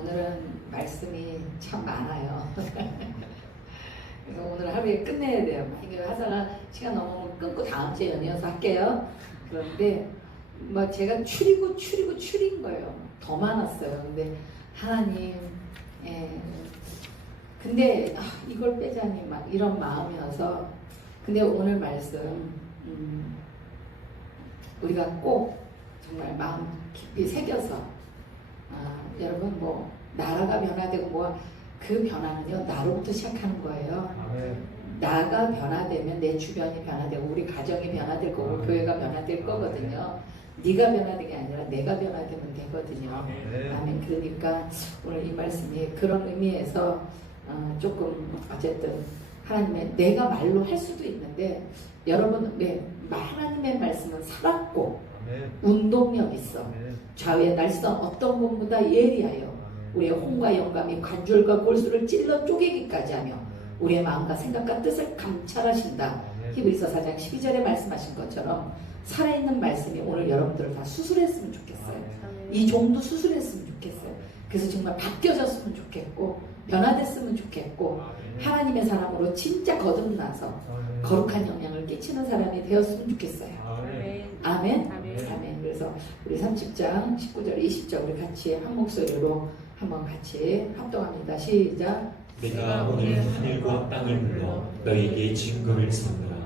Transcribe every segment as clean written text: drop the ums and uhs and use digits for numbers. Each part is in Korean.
오늘은 말씀이 참 많아요. 그래서 오늘 하루에 끝내야 돼요. 이거 하다가 시간 넘으면 끊고 다음 주에 연이어서 할게요. 그런데 뭐 제가 추린 거예요. 더 많았어요. 근데 하나님, 근데 이걸 빼자니 막 이런 마음이어서. 근데 오늘 말씀 우리가 꼭 정말 마음 깊이 새겨서 여러분 뭐 나라가 변화되고 뭐 그 변화는요 나로부터 시작하는 거예요. 나가 변화되면 내 주변이 변화되고 우리 가정이 변화될 거고 교회가 변화될 거거든요. 네가 변화되는 게 아니라 내가 변화되면 되거든요. 아멘. 그러니까 오늘 이 말씀이 그런 의미에서 조금 어쨌든 하나님의 내가 말로 할 수도 있는데 여러분 하나님의 말씀은 살았고 운동력 있어. 좌우의 날선 어떤 것보다 예리하여 우리의 혼과 영감이 관절과 골수를 찔러 쪼개기까지 하며 우리의 마음과 생각과 뜻을 감찰하신다. 히브리서 4장 12절에 말씀하신 것처럼 살아있는 말씀이 오늘 여러분들을 다 수술했으면 좋겠어요. 이 종도 수술했으면 좋겠어요. 그래서 정말 바뀌어졌으면 좋겠고 변화됐으면 좋겠고 하나님의 사람으로 진짜 거듭나서 거룩한 영향을 끼치는 사람이 되었으면 좋겠어요. 아멘. 아멘. 그래서 우리 30장 19절 20절 우리 같이 한 목소리로 한번 같이 합동합니다. 시작. 내가 오늘 하늘과 땅을 불러 너에게 증거를 삼노라.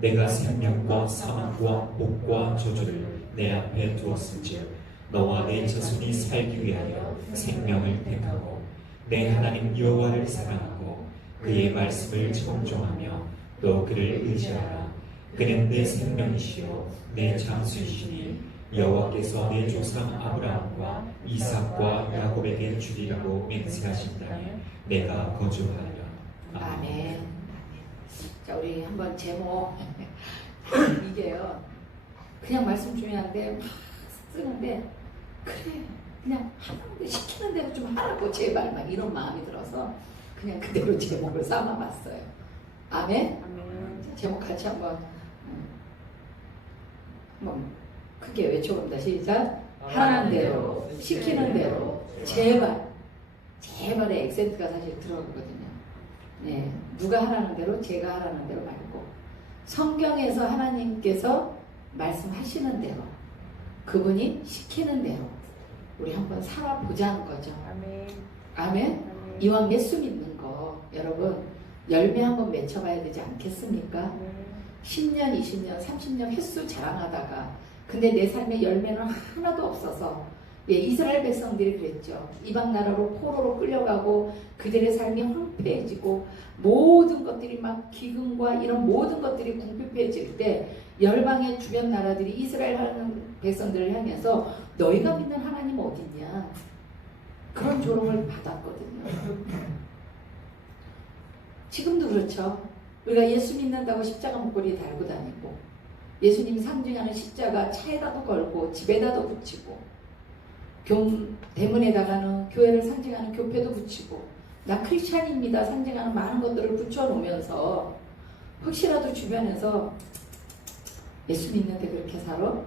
내가 생명과 사망과 복과 저주를 내 앞에 두었은즉 너와 내 자손이 살기 위하여 생명을 택하고 내 하나님 여호와를 사랑하고 그의 말씀을 청종하며 또 그를 의지하라. 그는 내 생명이시요 내 장수이시니 여호와께서 내 조상 아브라함과 이삭과 야곱에게 주리라고 맹세하신 땅에 내가 거주하리라. 아멘. 자, 우리 한번 제목 이게요. 그냥 말씀 중요한데 막 쓰는데 그래 그냥 하는데 시키는 대로 좀 하라고 제발 막 이런 마음이 들어서 그냥 그대로 제목을 삼아봤어요. 아멘. 자, 제목 같이 한번 크게 외쳐봅니다. 시작. 하라는 대로 시키는 대로 제발의 액센트가 사실 들어오거든요. 네, 누가 하라는 대로 제가 하라는 대로 말고 성경에서 하나님께서 말씀하시는 대로 그분이 시키는 대로 우리 한번 살아보자는 거죠. 아멘. 이왕 예수 믿는 거 여러분 열매 한번 맺혀봐야 되지 않겠습니까? 10년, 20년, 30년 횟수 자랑하다가 근데 내 삶의 열매는 하나도 없어서 이스라엘 백성들이 그랬죠. 이방 나라로 포로로 끌려가고 그들의 삶이 황폐해지고 모든 것들이 막 기근과 이런 모든 것들이 궁핍해질 때 열방의 주변 나라들이 이스라엘 하는 백성들을 향해서 너희가 믿는 하나님 어딨냐 그런 조롱을 받았거든요. 지금도 그렇죠. 우리가 예수 믿는다고 십자가 목걸이 달고 다니고 예수님이 상징하는 십자가 차에다도 걸고 집에다도 붙이고 대문에다가는 교회를 상징하는 교패도 붙이고 나 크리스찬입니다 상징하는 많은 것들을 붙여놓으면서 혹시라도 주변에서 예수 믿는데 그렇게 살아?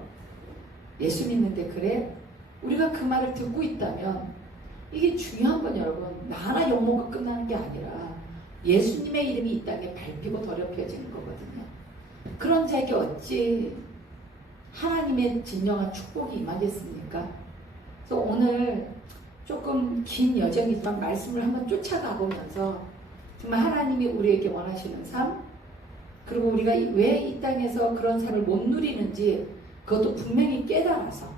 예수 믿는데 그래? 우리가 그 말을 듣고 있다면 이게 중요한 건 여러분 나나 욕먹고 끝나는 게 아니라 예수님의 이름이 이 땅에 밟히고 더럽혀지는 거거든요. 그런 자에게 어찌 하나님의 진정한 축복이 임하겠습니까? 그래서 오늘 조금 긴 여정이지만 말씀을 한번 쫓아가 보면서 정말 하나님이 우리에게 원하시는 삶 그리고 우리가 왜 이 땅에서 그런 삶을 못 누리는지 그것도 분명히 깨달아서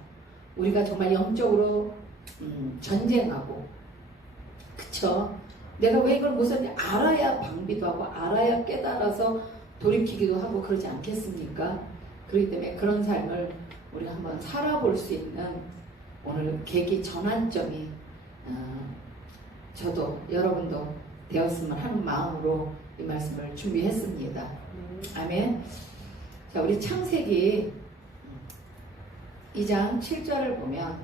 우리가 정말 영적으로 전쟁하고 그쵸? 내가 왜 이걸 못했는지 알아야 방비도 하고 알아야 깨달아서 돌이키기도 하고 그러지 않겠습니까? 그렇기 때문에 그런 삶을 우리가 한번 살아볼 수 있는 오늘 계기 전환점이 저도 여러분도 되었으면 하는 마음으로 이 말씀을 준비했습니다. 아멘. 자, 우리 창세기 2장 7절을 보면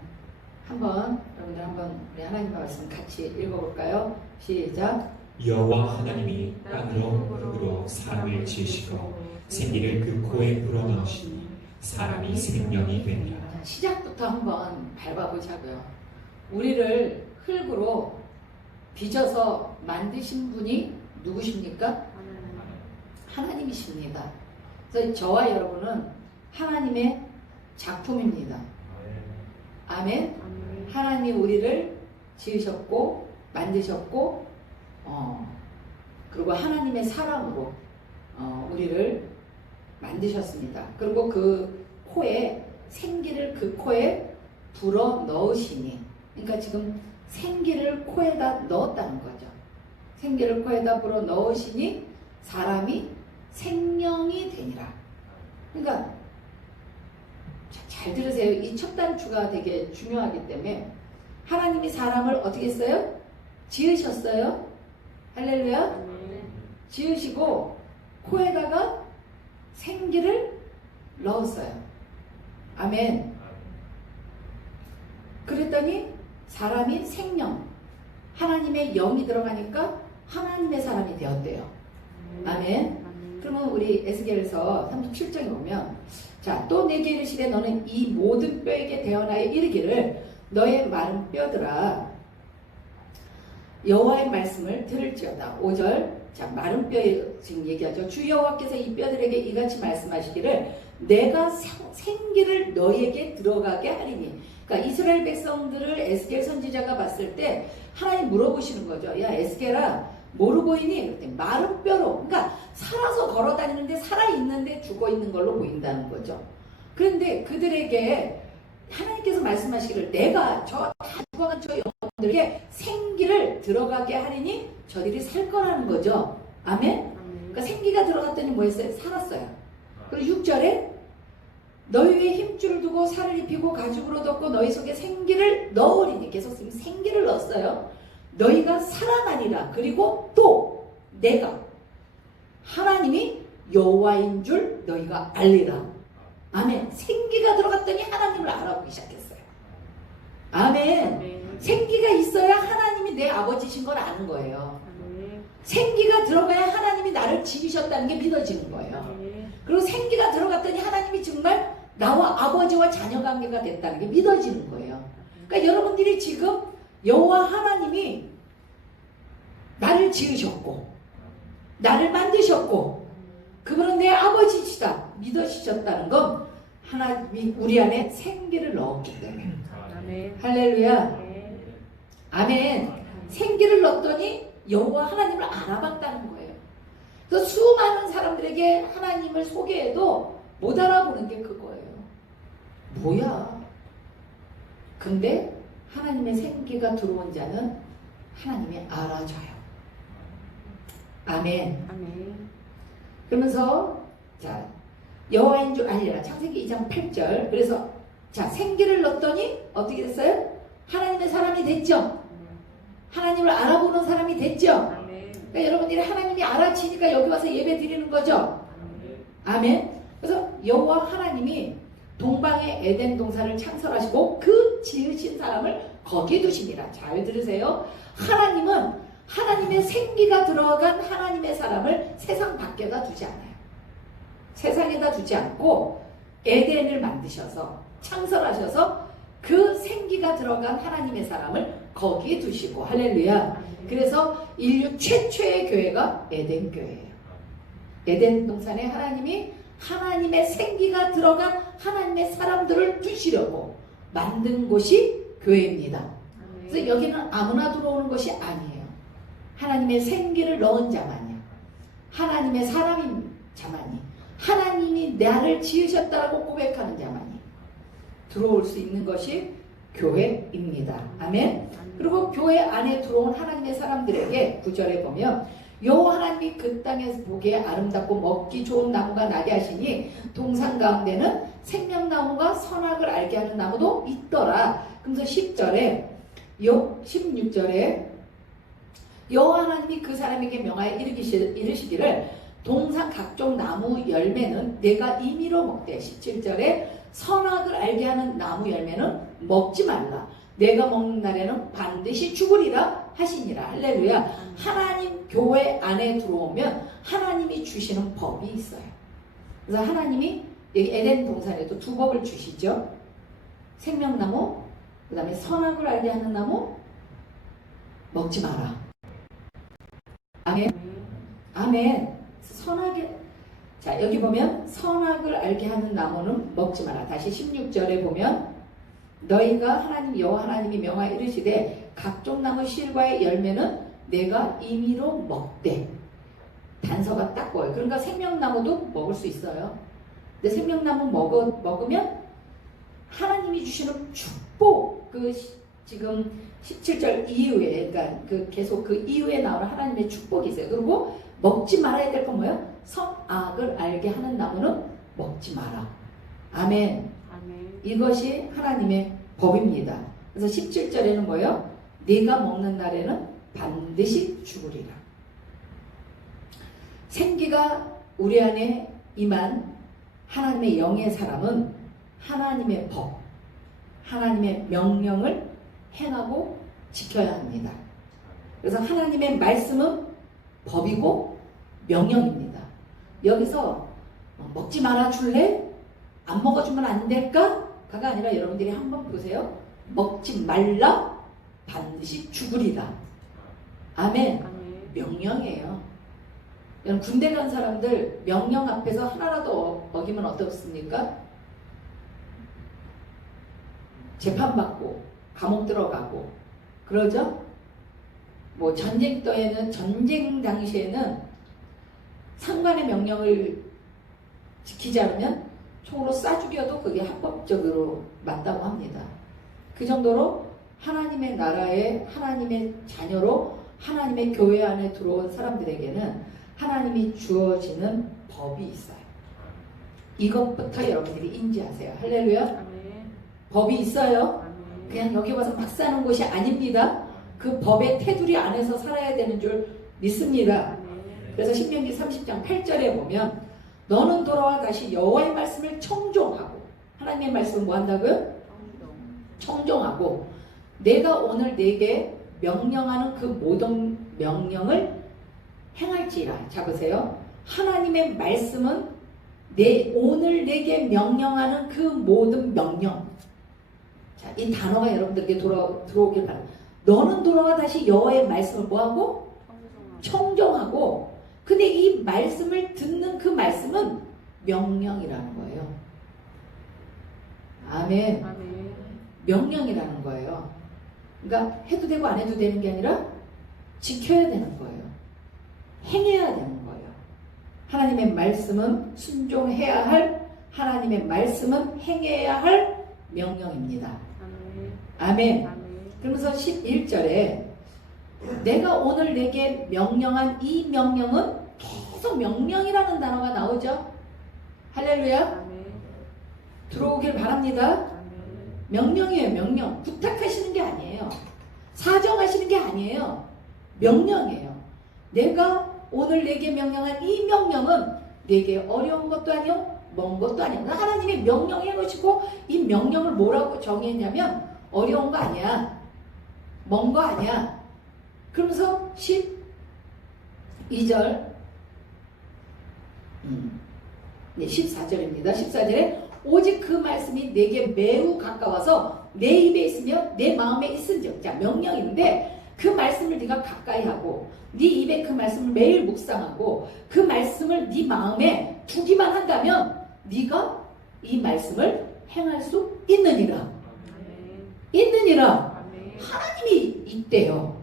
여러분들 한번 우리 하나님의 말씀 같이 읽어볼까요? 시작. 여호와 하나님이 땅으로 흙으로 사람을 지으시고 생기를 그 코에 불어넣으시니 사람이 생명이 되니라. 시작부터 한번 밟아보자고요. 우리를 흙으로 빚어서 만드신 분이 누구십니까? 하나님이십니다. 그래서 저와 여러분은 하나님의 작품입니다. 아멘. 하나님 우리를 지으셨고 만드셨고 그리고 하나님의 사랑으로 우리를 만드셨습니다. 그리고 그 코에 생기를 그 코에 불어 넣으시니, 그러니까 지금 생기를 코에다 넣었다는 거죠. 생기를 코에다 불어 넣으시니 사람이 생명이 되니라. 그러니까 잘 들으세요. 이 첫 단추가 되게 중요하기 때문에 하나님이 사람을 어떻게 했어요? 지으셨어요. 할렐루야. 지으시고 코에다가 생기를 넣었어요. 아멘. 그랬더니 사람이 생명, 하나님의 영이 들어가니까 하나님의 사람이 되었대요. 아멘. 그러면 우리 에스겔서 37장에 보면, 자, 또 내게 이르시되 너는 이 모든 뼈에게 대언하여 이르기를 너의 마른 뼈들아 여호와의 말씀을 들을지어다. 5절. 자, 마른 뼈에 지금 얘기하죠. 주 여호와께서 이 뼈들에게 이같이 말씀하시기를 내가 생기를 너에게 들어가게 하리니. 그러니까 이스라엘 백성들을 에스겔 선지자가 봤을 때 하나님 물어보시는 거죠. 야, 에스겔아, 뭐로 보이니? 그랬더니 마른 뼈로. 그러니까 살아서 걸어 다니는데 살아있는데 죽어 있는 걸로 보인다는 거죠. 그런데 그들에게 하나님께서 말씀하시기를 내가 저 다 죽어간 저 영혼들에게 생기를 들어가게 하리니 저들이 살 거라는 거죠. 아멘? 그러니까 생기가 들어갔더니 뭐 했어요? 살았어요. 그리고 6절에 너희 위에 힘줄을 두고 살을 입히고 가죽으로 덮고 너희 속에 생기를 넣으리니, 계속 생기를 넣었어요. 너희가 살아나리라. 그리고 또 내가 하나님이 여호와인 줄 너희가 알리라. 아멘. 생기가 들어갔더니 하나님을 알아보기 시작했어요. 아멘. 생기가 있어야 하나님이 내 아버지신 걸 아는 거예요. 생기가 들어가야 하나님이 나를 지으셨다는 게 믿어지는 거예요. 그리고 생기가 들어갔더니 하나님이 정말 나와 아버지와 자녀 관계가 됐다는 게 믿어지는 거예요. 그러니까 여러분들이 지금 여호와 하나님이 나를 지으셨고 나를 만드셨고 그분은 내 아버지시다 믿어지셨다는 건 하나님이 우리 안에 생기를 넣었기 때문에. 아멘. 할렐루야. 아멘. 생기를 넣었더니 여호와 하나님을 알아봤다는 거예요. 그래서 수많은 사람들에게 하나님을 소개해도 못 알아보는 게 그거예요. 뭐야? 근데 하나님의 생기가 들어온 자는 하나님이 알아줘요. 아멘. 아멘. 그러면서 자, 여호와인 줄 알리라. 창세기 2장 8절. 그래서 자, 생기를 넣었더니 어떻게 됐어요? 하나님의 사람이 됐죠. 하나님을 알아보는 사람이 됐죠. 그러니까 여러분들이 하나님이 알아치니까 여기 와서 예배 드리는 거죠. 아멘. 그래서 여호와 하나님이 동방의 에덴 동산을 창설하시고 그 지으신 사람을 거기에 두십니다. 잘 들으세요. 하나님은 하나님의 생기가 들어간 하나님의 사람을 세상 밖에다 두지 않아요. 세상에다 두지 않고 에덴을 만드셔서 창설하셔서 그 생기가 들어간 하나님의 사람을 거기에 두시고. 할렐루야. 그래서 인류 최초의 교회가 에덴 교회예요. 에덴 동산에 하나님이 하나님의 생기가 들어간 하나님의 사람들을 두시려고 만든 곳이 교회입니다. 그래서 여기는 아무나 들어오는 것이 아니에요. 하나님의 생기를 넣은 자만이요. 하나님의 사람인 자만이, 하나님이 나를 지으셨다고 고백하는 자만이 들어올 수 있는 것이 교회입니다. 아멘. 그리고 교회 안에 들어온 하나님의 사람들에게 9절에 보면 여호와 하나님이 그 땅에서 보기에 아름답고 먹기 좋은 나무가 나게 하시니 동산 가운데는 생명나무가 선악을 알게 하는 나무도 있더라. 그래서 10절에 16절에 여호와 하나님이 그 사람에게 명하여 이르시기를 동산 각종 나무 열매는 내가 임의로 먹되. 17절에 선악을 알게 하는 나무 열매는 먹지 말라. 내가 먹는 날에는 반드시 죽으리라 하시니라. 할렐루야. 하나님 교회 안에 들어오면 하나님이 주시는 법이 있어요. 그래서 하나님이 여기 에덴 동산에도 두 법을 주시죠. 생명나무, 그 다음에 선악을 알게 하는 나무, 먹지 마라. 아멘. 아멘. 선하게. 자, 여기 보면 선악을 알게 하는 나무는 먹지 마라. 다시 16절에 보면 너희가 하나님 여호와 하나님이 명하여 이르시되 각종 나무 실과의 열매는 내가 임의로 먹되. 단서가 딱 보여요. 그러니까 생명나무도 먹을 수 있어요. 근데 생명나무 먹으면 하나님이 주시는 축복, 지금 17절 이후에, 그러니까 계속 그 이후에 나오는 하나님의 축복이 있어요. 그리고 먹지 말아야 될 건 뭐예요? 선악을 알게 하는 나무는 먹지 마라. 아멘. 아멘. 이것이 하나님의 법입니다. 그래서 17절에는 뭐예요? 네가 먹는 날에는 반드시 죽으리라. 생기가 우리 안에 임한 하나님의 영의 사람은 하나님의 법, 하나님의 명령을 행하고 지켜야 합니다. 그래서 하나님의 말씀은 법이고 명령입니다. 여기서 먹지 말아 줄래? 안 먹어주면 안 될까? 가가 아니라 여러분들이 한번 보세요. 먹지 말라 반드시 죽으리라. 아멘. 아멘. 명령이에요. 여러분 군대 간 사람들 명령 앞에서 하나라도 어기면 어떻습니까? 재판받고 감옥 들어가고 그러죠? 뭐 전쟁 당시에는 상관의 명령을 지키지 않으면 총으로 쏴 죽여도 그게 합법적으로 맞다고 합니다. 그 정도로 하나님의 나라에 하나님의 자녀로 하나님의 교회 안에 들어온 사람들에게는 하나님이 주어지는 법이 있어요. 이것부터 여러분들이 인지하세요. 할렐루야. 아멘. 법이 있어요. 아멘. 그냥 여기 와서 막 사는 곳이 아닙니다. 그 법의 테두리 안에서 살아야 되는 줄 믿습니다. 아멘. 그래서 신명기 30장 8절에 보면 너는 돌아와 다시 여호와의 말씀을 청종하고, 하나님의 말씀을 뭐 한다고요? 청종하고 내가 오늘 네게 명령하는 그 모든 명령을 행할지라. 잡으세요. 하나님의 말씀은 오늘 내게 명령하는 그 모든 명령. 자, 이 단어가 여러분들에게 들어오길 바랍니다. 너는 돌아와 다시 여호와의 말씀을 뭐하고? 청정하고. 근데 이 말씀을 듣는 그 말씀은 명령이라는 거예요. 아멘. 아멘. 명령이라는 거예요. 그러니까 해도 되고 안 해도 되는 게 아니라 지켜야 되는 거예요. 행해야 되는 거예요. 하나님의 말씀은 순종해야 할, 하나님의 말씀은 행해야 할 명령입니다. 아멘. 아멘. 그러면서 11절에 내가 오늘 내게 명령한 이 명령은 계속 명령이라는 단어가 나오죠. 할렐루야. 아멘. 들어오길 바랍니다. 아멘. 명령이에요. 명령. 부탁하시는 게 아니에요. 사정하시는 게 아니에요. 명령이에요. 내가 오늘 내게 명령한 이 명령은 내게 어려운 것도 아니요 먼 것도 아니야. 하나님이 명령해 놓으시고 이 명령을 뭐라고 정했냐면 어려운 거 아니야, 먼 거 아니야. 그러면서 12절 14절입니다. 14절에 오직 그 말씀이 내게 매우 가까워서 내 입에 있으며 내 마음에 있은즉. 자, 명령인데 그 말씀을 네가 가까이 하고 네 입에 그 말씀을 매일 묵상하고 그 말씀을 네 마음에 두기만 한다면 네가 이 말씀을 행할 수 있느니라. 아멘. 있느니라. 아멘. 하나님이 있대요.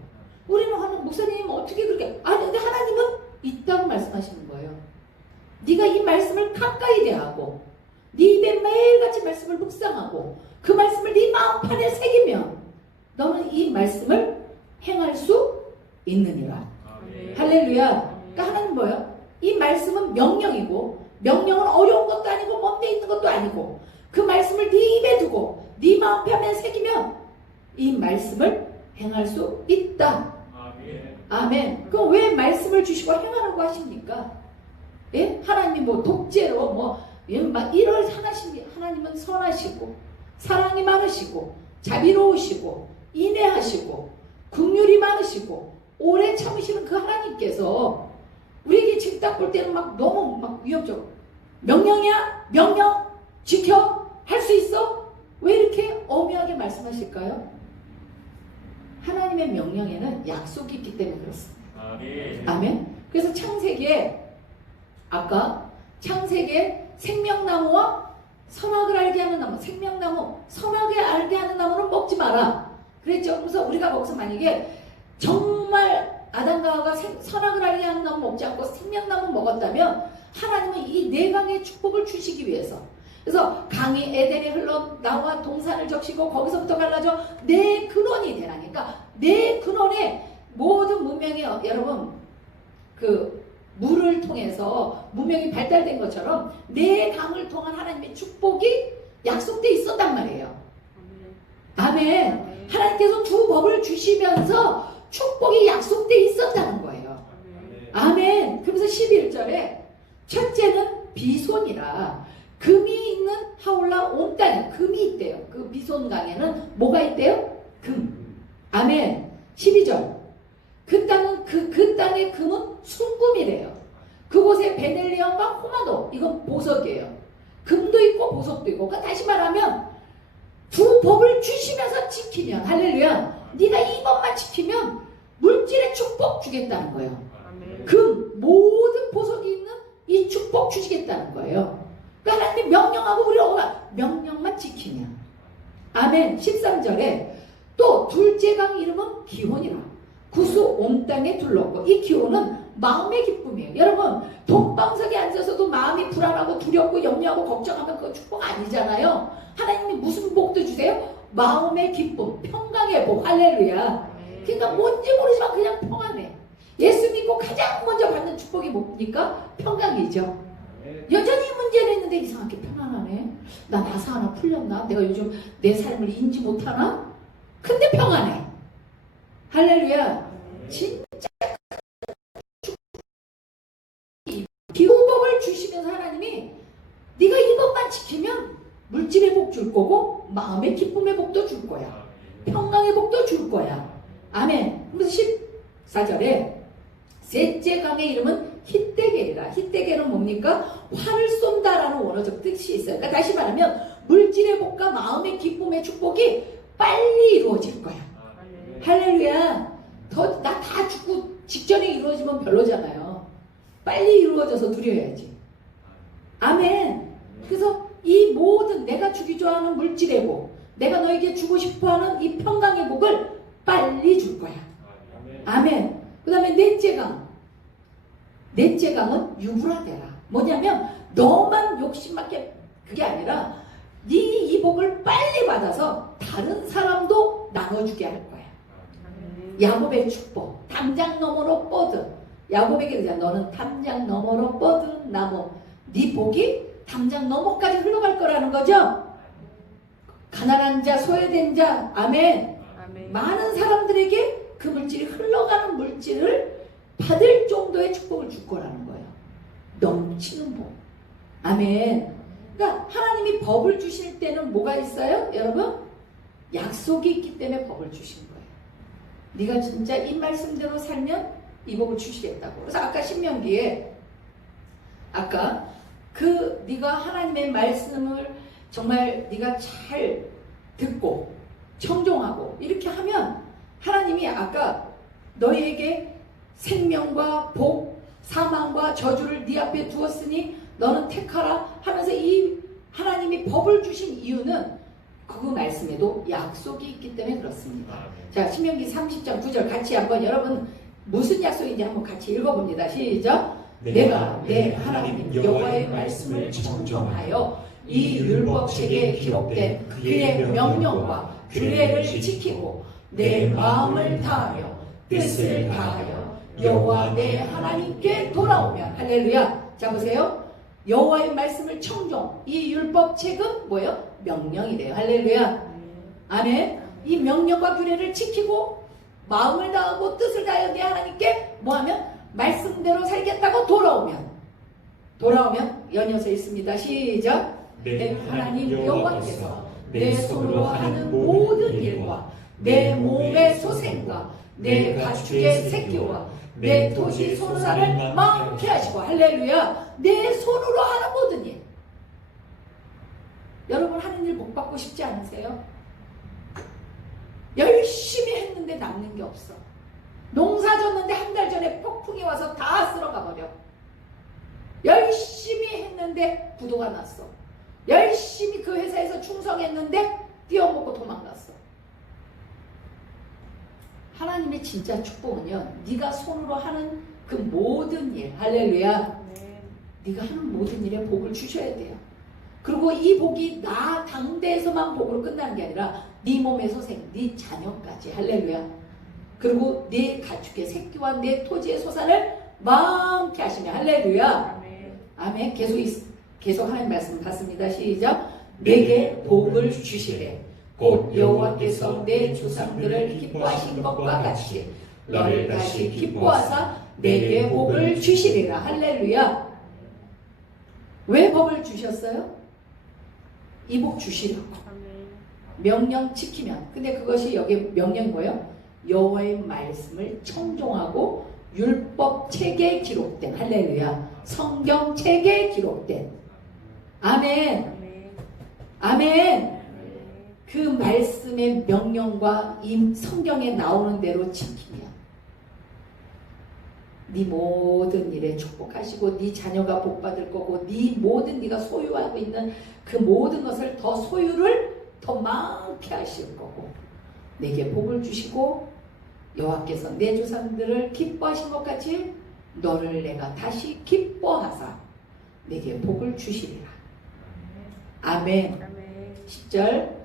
우리는 하는 목사님 어떻게 그렇게, 아니 근데 하나님은 있다고 말씀하시는 거예요. 네가 이 말씀을 가까이 대하고 네 입에 매일같이 말씀을 묵상하고 그 말씀을 네 마음판에 새기면 너는 이 말씀을 행할 수 있느니라. 아멘. 할렐루야. 그러니까 하나님 뭐예요? 이 말씀은 명령이고 명령은 어려운 것도 아니고 먼데 있는 것도 아니고 그 말씀을 네 입에 두고 네 마음판에 새기면 이 말씀을 행할 수 있다. 아멘. 그럼 왜 말씀을 주시고 행하라고 하십니까? 예? 하나님이 뭐 독재로 막 이럴 하나님은 선하시고 사랑이 많으시고 자비로우시고 인애하시고 긍휼이 많으시고 오래 참으시는 그 하나님께서 우리에게 지금 딱 볼 때는 막 너무 막 위협적. 명령이야? 명령 지켜? 할 수 있어? 왜 이렇게 엄하게 말씀하실까요? 하나님의 명령에는 약속이 있기 때문에 그렇습니다. 아멘. 아멘. 그래서 창세기에 아까 창세기에 생명나무와 선악을 알게 하는 나무, 생명나무, 선악을 알게 하는 나무는 먹지 마라 그랬죠. 그래서 우리가 거기서 만약에 정말 아담과 하와가 선악을 알게 하는 나무 먹지 않고 생명나무 먹었다면 하나님은 이 네 강의 축복을 주시기 위해서, 그래서 강이 에덴에 흘러 나와 동산을 적시고 거기서부터 갈라져 네 근원이 되라니까 네 근원의 모든 문명이 여러분 그 물을 통해서 문명이 발달된 것처럼 네 강을 통한 하나님의 축복이 약속돼 있었단 말이에요. 아멘. 하나님께서 두 법을 주시면서 축복이 약속돼 있었다는 거예요. 아멘. 그래서 11절에 첫째는 비손이라 금이 있는 하올라 온 땅에 금이 있대요. 그 비손강에는 뭐가 있대요? 금. 아멘. 12절 그 땅은 그 땅의 금은 순금이래요. 그곳에 베넬리엄과 호마도 이건 보석이에요. 금도 있고 보석도 있고. 그러니까 다시 말하면 두 법을 주시면서 지키면 할렐루야. 네가 이 법만 지키면 물질의 축복 주겠다는 거예요. 금 모든 보석이 있는 이 축복 주시겠다는 거예요. 그러니까 하나님이 명령하고 우리가 명령만 지키면. 아멘. 13절에 또 둘째 강 이름은 기혼이라 구수 온 땅에 둘렀고 이 기혼은 마음의 기쁨이에요. 여러분 돈방석에 앉아서도 마음이 불안하고 두렵고 염려하고 걱정하면 그거 축복 아니잖아요. 하나님이 무슨 복도 주세요? 마음의 기쁨, 평강의 복. 할렐루야. 그러니까 뭔지 모르지만 그냥 평안해. 예수 믿고 가장 먼저 받는 축복이 뭡니까? 평강이죠. 여전히 문제는 있는데 이상하게 편안하네. 나 나사 하나 풀렸나? 내가 요즘 내 삶을 인지 못하나? 근데 평안해. 할렐루야. 진짜 비호법을 주시면서 하나님이 네가 이 법만 지키면 물질의 복 줄 거고 마음의 기쁨의 복도 줄 거야. 평강의 복도 줄 거야. 아멘. 그래서 14절에 셋째 강의 이름은 hit대겔이라. hit대겔은 뭡니까? 화를 쏜다라는 원어적 뜻이 있어요. 그러니까 다시 말하면 물질의 복과 마음의 기쁨의 축복이 빨리 이루어질 거야. 할렐루야. 나 다 죽고 직전에 이루어지면 별로잖아요. 빨리 이루어져서 누려야지. 아멘. 그래서 이 모든 내가 주기 좋아하는 물질의 복, 내가 너에게 주고 싶어하는 이 평강의 복을 빨리 줄 거야. 아멘. 그 다음에 넷째 강. 넷째 강은 유브라데라. 뭐냐면 너만 욕심밖에 그게 아니라 네 이 복을 빨리 받아서 다른 사람도 나눠주게 할 거야. 야곱의 축복. 담장 너머로 뻗은. 야곱에게 그러잖아. 너는 담장 너머로 뻗은 나무. 네 복이 담장 너머까지 흘러갈 거라는 거죠. 가난한 자, 소외된 자. 아멘. 아멘. 많은 사람들에게 그 물질이 흘러가는 물질을 받을 정도의 축복을 줄 거라는 거예요. 넘치는 복. 아멘. 그러니까 하나님이 법을 주실 때는 뭐가 있어요? 여러분? 약속이 있기 때문에 법을 주신 거예요. 네가 진짜 이 말씀대로 살면 이 복을 주시겠다고. 그래서 아까 신명기에 아까 그 네가 하나님의 말씀을 정말 네가 잘 듣고 청종하고 이렇게 하면 하나님이 아까 너희에게 생명과 복, 사망과 저주를 네 앞에 두었으니 너는 택하라 하면서 이 하나님이 법을 주신 이유는 그 말씀에도 약속이 있기 때문에 그렇습니다. 자, 신명기 30장 9절 같이 한번 여러분 무슨 약속인지 한번 같이 읽어봅니다. 시작. 내가 내 하나님 여호와의 말씀을 청정하여 이 율법책에 기록된 그의 명령과 규례를 지키고 내 마음을 다하며 뜻을 다하여 여호와 내 하나님께 돌아오면. 할렐루야. 자 보세요. 여호와의 말씀을 청종. 이 율법책은 뭐예요? 명령이래요. 할렐루야. 아멘. 이 명령과 규례를 지키고 마음을 다하고 뜻을 다하여 내 하나님께 뭐하면? 말씀대로 살겠다고 돌아오면 연이어서 있습니다. 시작. 내 하나님 여호와께서 내 손으로 하는 모든 일과 내 몸의 소생과 내 가축의 새끼와 내 토지 소산을 많게 하시고. 할렐루야. 내 손으로 하는 모든 일. 여러분 하는 일 복 받고 싶지 않으세요? 열심히 했는데 남는 게 없어. 농사 졌는데 한 달 전에 폭풍이 와서 다 쓸어가 버려. 열심히 했는데 부도가 났어. 열심히 그 회사에서 충성했는데 띄어먹고 도망갔어. 하나님의 진짜 축복은요, 네가 손으로 하는 그 모든 일, 할렐루야, 네가 하는 모든 일에 복을 주셔야 돼요. 그리고 이 복이 나 당대에서만 복으로 끝나는 게 아니라 네 몸의 소생, 네 자녀까지, 할렐루야. 그리고 네 가축의 새끼와 내 토지의 소산을 많게 하시며, 할렐루야. 아멘. 계속 하나님 말씀 받습니다. 시작. 내게 복을 주시래. 곧 여호와께서 내 조상들을 기뻐하신 것과 같이 너를 다시 기뻐하사 내게 복을 주시리라. 할렐루야. 왜 복을 주셨어요? 이 복 주시려고. 명령 지키면. 근데 그것이 여기 명령이 뭐예요? 여호와의 말씀을 청종하고 율법 책에 기록된, 할렐루야, 성경 책에 기록된, 아멘, 아멘. 그 말씀의 명령과 이 성경에 나오는 대로 지키면 네 모든 일에 축복하시고 네 자녀가 복받을 거고 네 모든 네가 소유하고 있는 그 모든 것을 더 소유를 더 많게 하실 거고 내게 복을 주시고 여호와께서 내 조상들을 기뻐하신 것 같이 너를 내가 다시 기뻐하사 내게 복을 주시리라. 아멘. 10절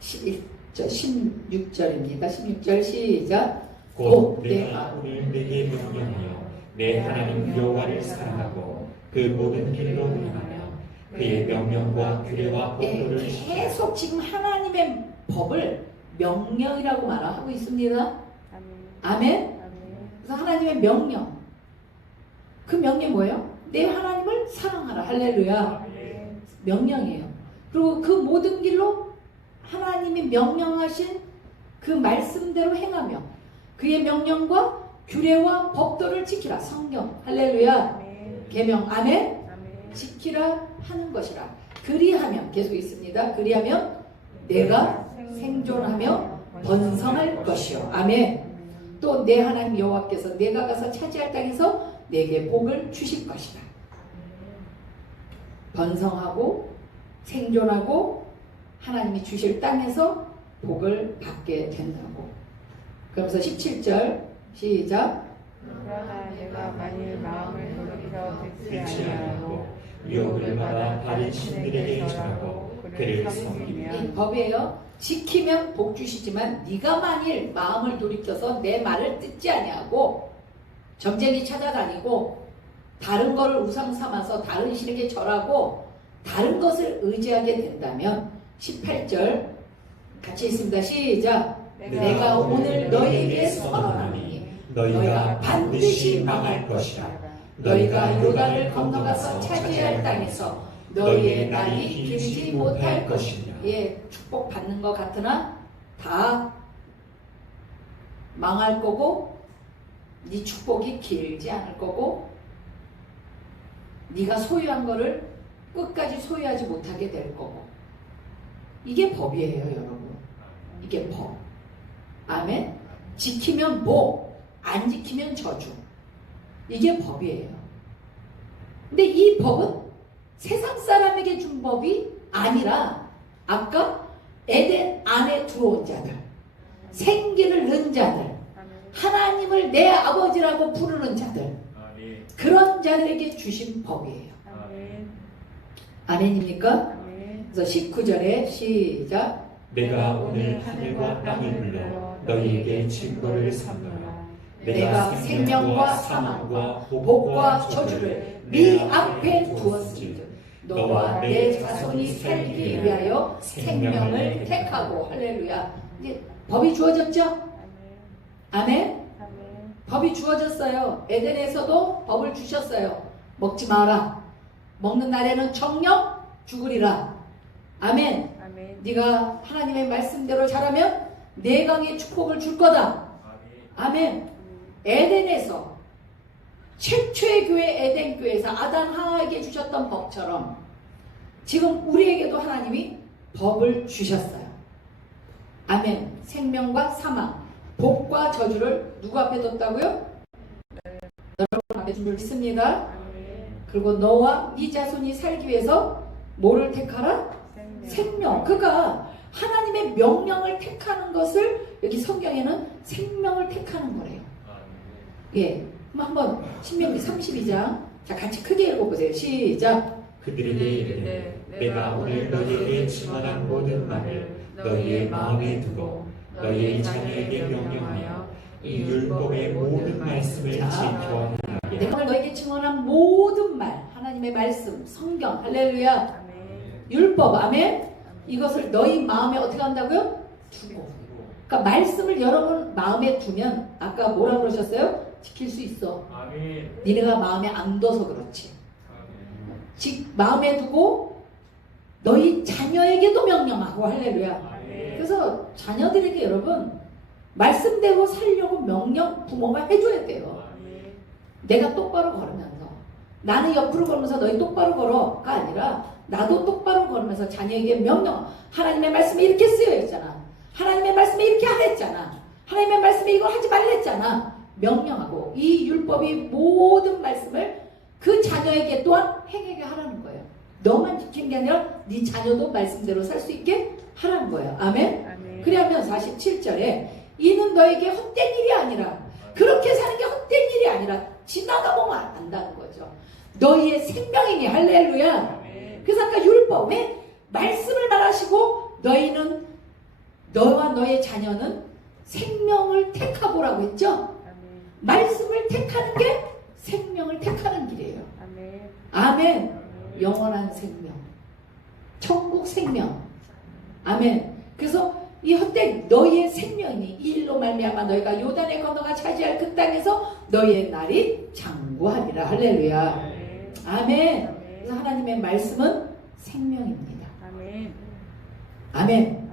16절입니다. 16절 시작. 곧 내가 오늘 내게 명령하여 내 하나님 여호와를 사랑하고 그 모든 길로 행하며 그의 명령과 규례와 법도를 계속 지금 하나님의 법을 명령이라고 말하고 있습니다. 아멘. 그래서 하나님의 명령, 그 명령이 뭐예요? 내 하나님을 사랑하라. 할렐루야. 명령이에요. 그리고 그 모든 길로 하나님이 명령하신 그 말씀대로 행하며 그의 명령과 규례와 법도를 지키라. 성경, 할렐루야. 계명, 아멘. 지키라 하는 것이라. 그리하면, 계속 있습니다. 그리하면 내가 생존하며 번성할 것이요. 아멘. 또 내 하나님 여호와께서 내가 가서 차지할 땅에서 내게 복을 주실 것이라. 번성하고 생존하고 하나님이 주실 땅에서 복을 받게 된다고. 그러면서 17절 시작. 그러나 내가 만일 마음을 돌이켜 듣지 듣지 아니하고 아니하고 유혹을 받아 다른 신들에게 절하고 그를 이 섬기면 법이에요. 지키면 복 주시지만 네가 만일 마음을 돌이켜서 내 말을 듣지 아니하고 점쟁이 찾아다니고 다른 거를 우상 삼아서 다른 신에게 절하고 다른 것을 의지하게 된다면 18절 같이 있습니다. 시작. 내가 오늘 너희에게 선언하니 너희가 반드시 망할 것이라. 너희가 요단을 건너가서 차지할 땅에서 너희의 날이 길지 못할 것이라. 예, 축복 받는 것 같으나 다 망할 거고 네 축복이 길지 않을 거고 네가 소유한 거를 끝까지 소유하지 못하게 될 거고. 이게 법이에요, 여러분. 이게 법. 아멘. 지키면 복, 안 지키면 저주. 이게 법이에요. 근데 이 법은 세상 사람에게 준 법이 아니라 아까 에덴 안에 들어온 자들, 생기를 넣은 자들, 하나님을 내 아버지라고 부르는 자들, 그런 자들에게 주신 법이에요. 아멘입니까? 그래서 19절에 시작. 내가 오늘 하늘과 땅을 불러 너희에게 증거를 삼노라. 내가 생명과 사망과 복과 저주를 네 앞에 두었으니 너와 내 자손이 살기 위하여 생명을 택하고. 할렐루야. 이제 법이 주어졌죠? 아멘? 법이 주어졌어요. 에덴에서도 법을 주셨어요. 먹지 마라. 먹는 날에는 정령 죽으리라. 아멘. 네가 하나님의 말씀대로 자라면 내 강의 축복을 줄 거다. 아멘. 에덴에서 최초의 교회 에덴 교회에서 아담 하와에게 주셨던 법처럼 지금 우리에게도 하나님이 법을 주셨어요. 아멘. 생명과 사망, 복과 저주를 누구 앞에 뒀다고요? 여러분 앞에 둔 줄 믿습니다. 그리고 너와 네 자손이 살기 위해서 뭐를 택하라? 생명. 그러니까 하나님의 명령을 택하는 것을 여기 성경에는 생명을 택하는 거래요. 예, 그럼 한번 신명기 32장 자 같이 크게 읽어보세요. 시작. 그들에게 이르되 내가 오늘 너희에게 증언한 모든 말을 너희의 마음에 두고 너희의 자녀에게 명령하여 이 율법의 모든 말씀을 자, 지켜 행하게 내가 오늘 너에게 증언한 모든 말, 하나님의 말씀, 성경, 할렐루야, 율법, 아멘. 이것을 너희 마음에 어떻게 한다고요? 두고. 그러니까 말씀을 여러분 마음에 두면 아까 뭐라 그러셨어요? 지킬 수 있어. 니네가 마음에 안 둬서 그렇지. 마음에 두고 너희 자녀에게도 명령하고 할렐루야. 그래서 자녀들에게 여러분 말씀대로 살려고 명령 부모가 해줘야 돼요. 내가 똑바로 걸으면서 나는 옆으로 걸으면서 너희 똑바로 걸어가 아니라 나도 똑바로 걸으면서 자녀에게 명령. 하나님의 말씀에 이렇게 쓰여 있잖아. 하나님의 말씀에 이렇게 하랬잖아. 하나님의 말씀에 이걸 하지 말랬잖아. 명령하고 이 율법이 모든 말씀을 그 자녀에게 또한 행하게 하라는 거예요. 너만 지킨 게 아니라 네 자녀도 말씀대로 살 수 있게 하라는 거예요. 아멘. 그러면 47절에 이는 너에게 헛된 일이 아니라 그렇게 사는 게 헛된 일이 아니라 지나가 보면 안다는 거죠. 너희의 생명이니 할렐루야. 그래서 아까 율법 왜 말씀을 말하시고 너희는 너와 너의 자녀는 생명을 택하보라고 했죠. 말씀을 택하는 게 생명을 택하는 길이에요. 아멘. 영원한 생명, 천국 생명. 아멘. 그래서 이 헛된 너희의 생명이니 이 일로 말미암아 너희가 요단의 건너가 차지할 그 땅에서 너희의 날이 장구하리라. 할렐루야. 아멘. 그래서 하나님의 말씀은 생명입니다. 아멘.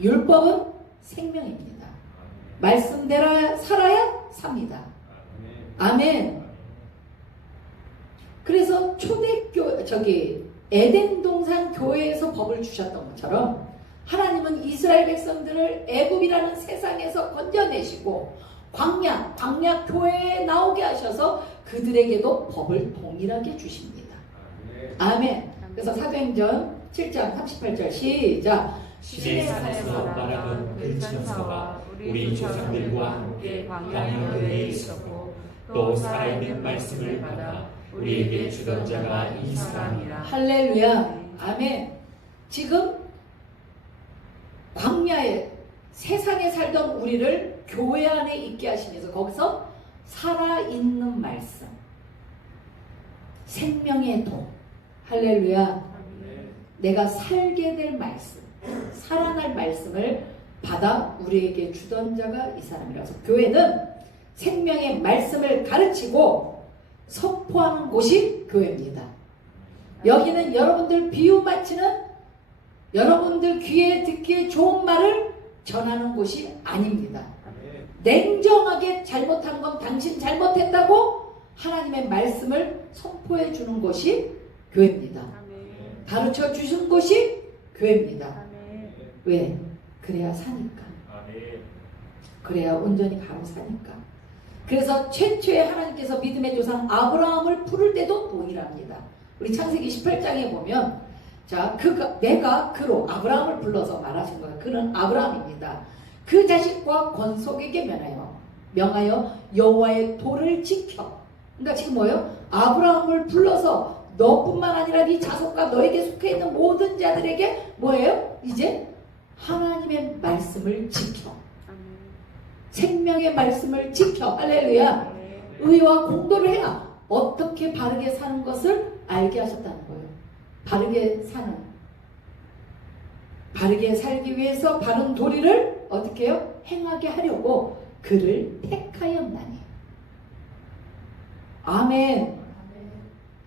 율법은 생명입니다. 말씀대로 살아야 삽니다. 아멘. 그래서 초대교 에덴 동산 교회에서 법을 주셨던 것처럼 하나님은 이스라엘 백성들을 애굽이라는 세상에서 건져내시고 광야 교회에 나오게 하셔서 그들에게도 법을 동일하게 주십니다. 아멘. 그래서 사도행전 7장 38절 시작. 신의 산에서 말하던 그 천사가 우리 조상들과 함께 광야에 있었고 또 살아있는 말씀을 받아 우리에게 주던 자가 이 사람이라. 할렐루야. 아멘. 지금 광야에 세상에 살던 우리를 교회 안에 있게 하시면서 거기서 살아있는 말씀, 생명의 도. 할렐루야. 내가 살게 될 말씀, 살아날 말씀을 받아 우리에게 주던 자가 이 사람이라서 교회는 생명의 말씀을 가르치고 선포하는 곳이 교회입니다. 여기는 여러분들 비유 맞히는 여러분들 귀에 듣기에 좋은 말을 전하는 곳이 아닙니다. 냉정하게 잘못한 건 당신 잘못했다고 하나님의 말씀을 선포해 주는 곳이 교회입니다. 가르쳐 주신 곳이 교회입니다. 왜? 그래야 사니까. 그래야 온전히 가고 사니까. 그래서 최초의 하나님께서 믿음의 조상 아브라함을 부를 때도 동일합니다. 우리 창세기 18장에 보면 자, 내가 그로 아브라함을 불러서 말하신 거예요. 그는 아브라함입니다. 그 자식과 권속에게 명하여 여호와의 도를 지켜. 그러니까 지금 뭐예요? 아브라함을 불러서 너뿐만 아니라 네 자손과 너에게 속해 있는 모든 자들에게 뭐예요? 이제 하나님의 말씀을 지켜. 생명의 말씀을 지켜. 할렐루야. 의와 공도를 해야 어떻게 바르게 사는 것을 알게 하셨다는 거예요. 바르게 살기 위해서 바른 도리를 어떻게 해요? 행하게 하려고 그를 택하였나니. 아멘.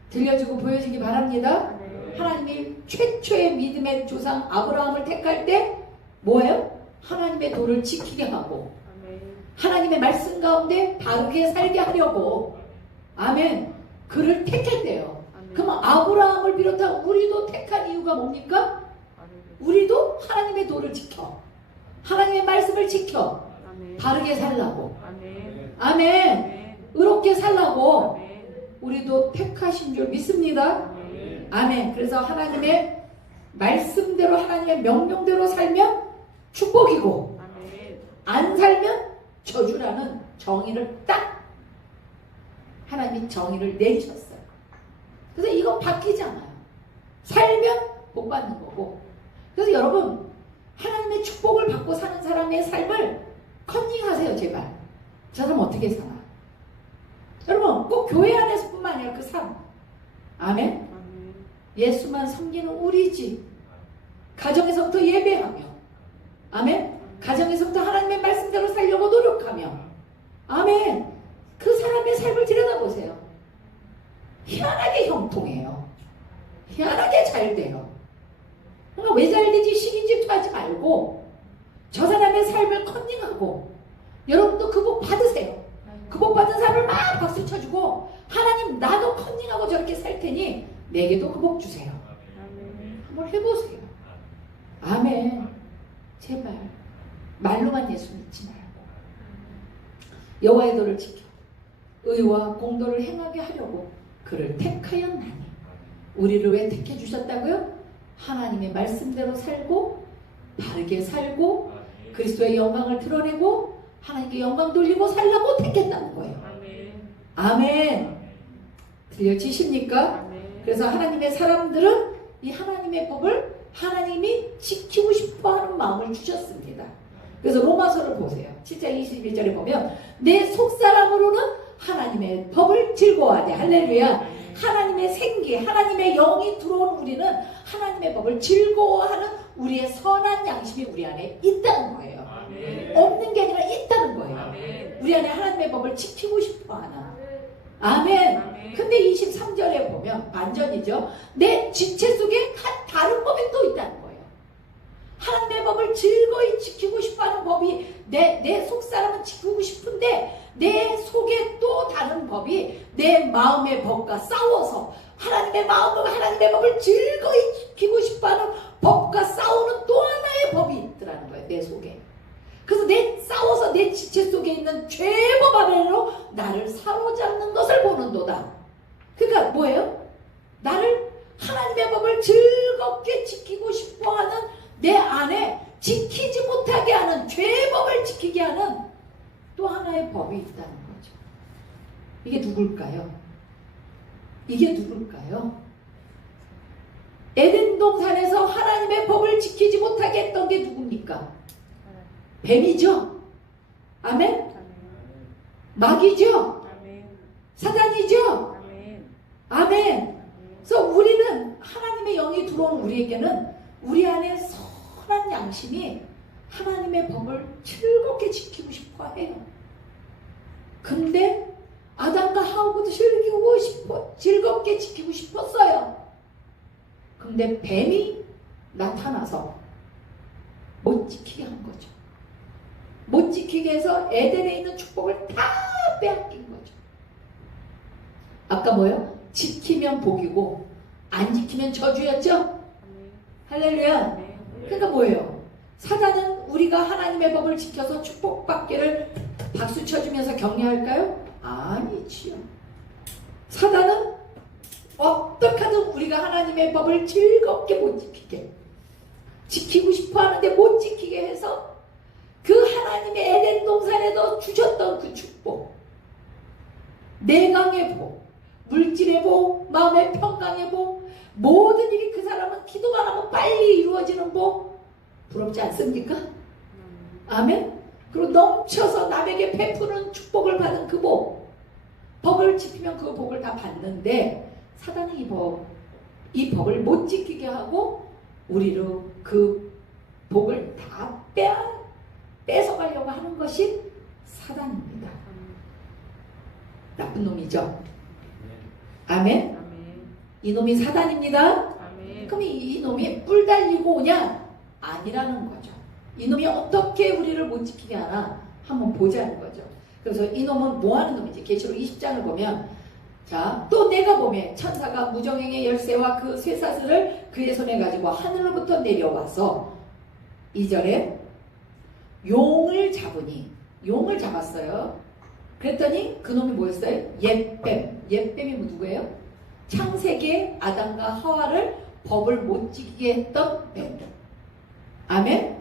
들려주고 보여주기 바랍니다. 하나님이 최초의 믿음의 조상 아브라함을 택할 때 뭐예요? 하나님의 도를 지키게 하고 하나님의 말씀 가운데 바르게 살게 하려고 아멘. 그를 택했대요. 그러면 아브라함을 비롯한 우리도 택한 이유가 뭡니까? 우리도 하나님의 도를 지켜. 하나님의 말씀을 지켜 아멘. 바르게 살라고. 아멘. 아멘. 아멘. 의롭게 살라고 아멘. 우리도 택하신 줄 믿습니다. 아멘. 아멘. 그래서 하나님의 말씀대로 하나님의 명령대로 살면 축복이고 아멘. 안 살면 저주라는 정의를 딱 하나님이 정의를 내리셨어요. 그래서 이건 바뀌지 않아요. 살면 복 받는 거고. 그래서 여러분 하나님의 축복을 받고 사는 사람의 삶을 컨닝하세요. 제발. 저 사람 어떻게 사나? 여러분 꼭 교회 안에서뿐만 아니라 그 삶. 아멘. 아멘. 예수만 섬기는 우리 집. 가정에서부터 예배하며. 아멘. 가정에서부터 하나님의 말씀대로 살려고 노력하며. 아멘. 그 사람의 삶을 들여다보세요. 희한하게 형통해요. 희한하게 잘 돼요. 그러니까 왜 잘 되지 시기질투하지 말고 저 사람의 삶을 컨닝하고 여러분도 그 복 받으세요. 그 복 받은 사람을 막 박수 쳐주고 하나님 나도 컨닝하고 저렇게 살 테니 내게도 그 복 주세요. 아멘. 한번 해보세요. 아멘. 제발 말로만 예수 믿지 말고 여호와의 도를 지켜 의와 공도를 행하게 하려고 그를 택하였나니. 우리를 왜 택해 주셨다고요? 하나님의 말씀대로 살고 바르게 살고 그리스도의 영광을 드러내고 하나님께 영광 돌리고 살라고 택했다는 거예요. 아멘. 아멘. 들려지십니까? 아멘. 그래서 하나님의 사람들은 이 하나님의 법을 하나님이 지키고 싶어하는 마음을 주셨습니다. 그래서 로마서를 보세요. 7장 21절에 보면 내 속사람으로는 하나님의 법을 즐거워하되 할렐루야. 하나님의 생기, 하나님의 영이 들어온 우리는 하나님의 법을 즐거워하는 우리의 선한 양심이 우리 안에 있다는 거예요. 아멘. 없는 게 아니라 있다는 거예요. 아멘. 우리 안에 하나님의 법을 지키고 싶어하는. 아멘. 아멘. 근데 23절에 보면 반전이죠. 내 지체 속에 다른 법이 또 있다는 거예요. 하나님의 법을 즐거이 지키고 싶어하는 법이 내 속사람은 지키고 싶은데 내 속에 또 다른 법이 내 마음의 법과 싸워서 하나님의 마음과 하나님의 법을 즐거이 지키고 싶어하는 법과 싸우는 또 하나의 법이 있더라는 거예요. 내 속에. 그래서 싸워서 내 지체 속에 있는 죄법 아벨로 나를 사로잡는 것을 보는도다. 그러니까 뭐예요? 나를 하나님의 법을 즐겁게 지키고 싶어하는 내 안에 지키지 못하게 하는 죄법을 지키게 하는 또 하나의 법이 있다는 거죠. 이게 누굴까요? 이게 누굴까요? 에덴 동산에서 하나님의 법을 지키지 못하게 했던 게 누굽니까? 뱀이죠? 아멘? 아멘. 마귀죠? 아멘. 사단이죠? 아멘. 아멘. 그래서 우리는 하나님의 영이 들어온 우리에게는 우리 안에 선한 양심이 하나님의 법을 즐겁게 지키고 싶어 해요. 근데 아담과 하와도 즐겁게 지키고 싶었어요. 근데 뱀이 나타나서 못 지키게 한 거죠. 못 지키게 해서 에덴에 있는 축복을 다 빼앗긴 거죠. 아까 뭐예요? 지키면 복이고 안 지키면 저주였죠? 아멘. 할렐루야. 아멘. 그러니까 뭐예요? 사단은 우리가 하나님의 법을 지켜서 축복받기를 박수 쳐주면서 격려할까요? 아니지요. 사단은 어떻게 하든 우리가 하나님의 법을 즐겁게 못 지키게 지키고 싶어 하는데 못 지키게 해서 그 하나님의 에덴 동산에도 주셨던 그 축복, 내강의 복, 물질의 복, 마음의 평강의 복, 모든 일이 그 사람은 기도만 하면 빨리 이루어지는 복, 부럽지 않습니까? 아멘? 그리고 넘쳐서 남에게 베푸는 축복을 받은 그 복, 법을 지키면 그 복을 다 받는데 사단은 이 법을 못 지키게 하고 우리로 그 복을 다 뺏어가려고 하는 것이 사단입니다. 나쁜 놈이죠. 아멘? 아멘. 이놈이 사단입니다. 아멘. 그럼 이놈이 뿔 달리고 오냐? 아니라는 거죠. 이놈이 어떻게 우리를 못 지키게 하나 한번 보자는 거죠. 그래서 이놈은 뭐 하는 놈이지? 계시록 20장을 보면 자, 또 내가 보매 천사가 무정행의 열쇠와 그 쇠사슬을 그의 손에 가지고 하늘로부터 내려와서 2절에 용을 잡으니 용을 잡았어요. 그랬더니 그놈이 뭐였어요? 옛뱀. 옛뱀이 누구예요? 창세기에 아담과 하와를 법을 못 지키게 했던 뱀. 아멘?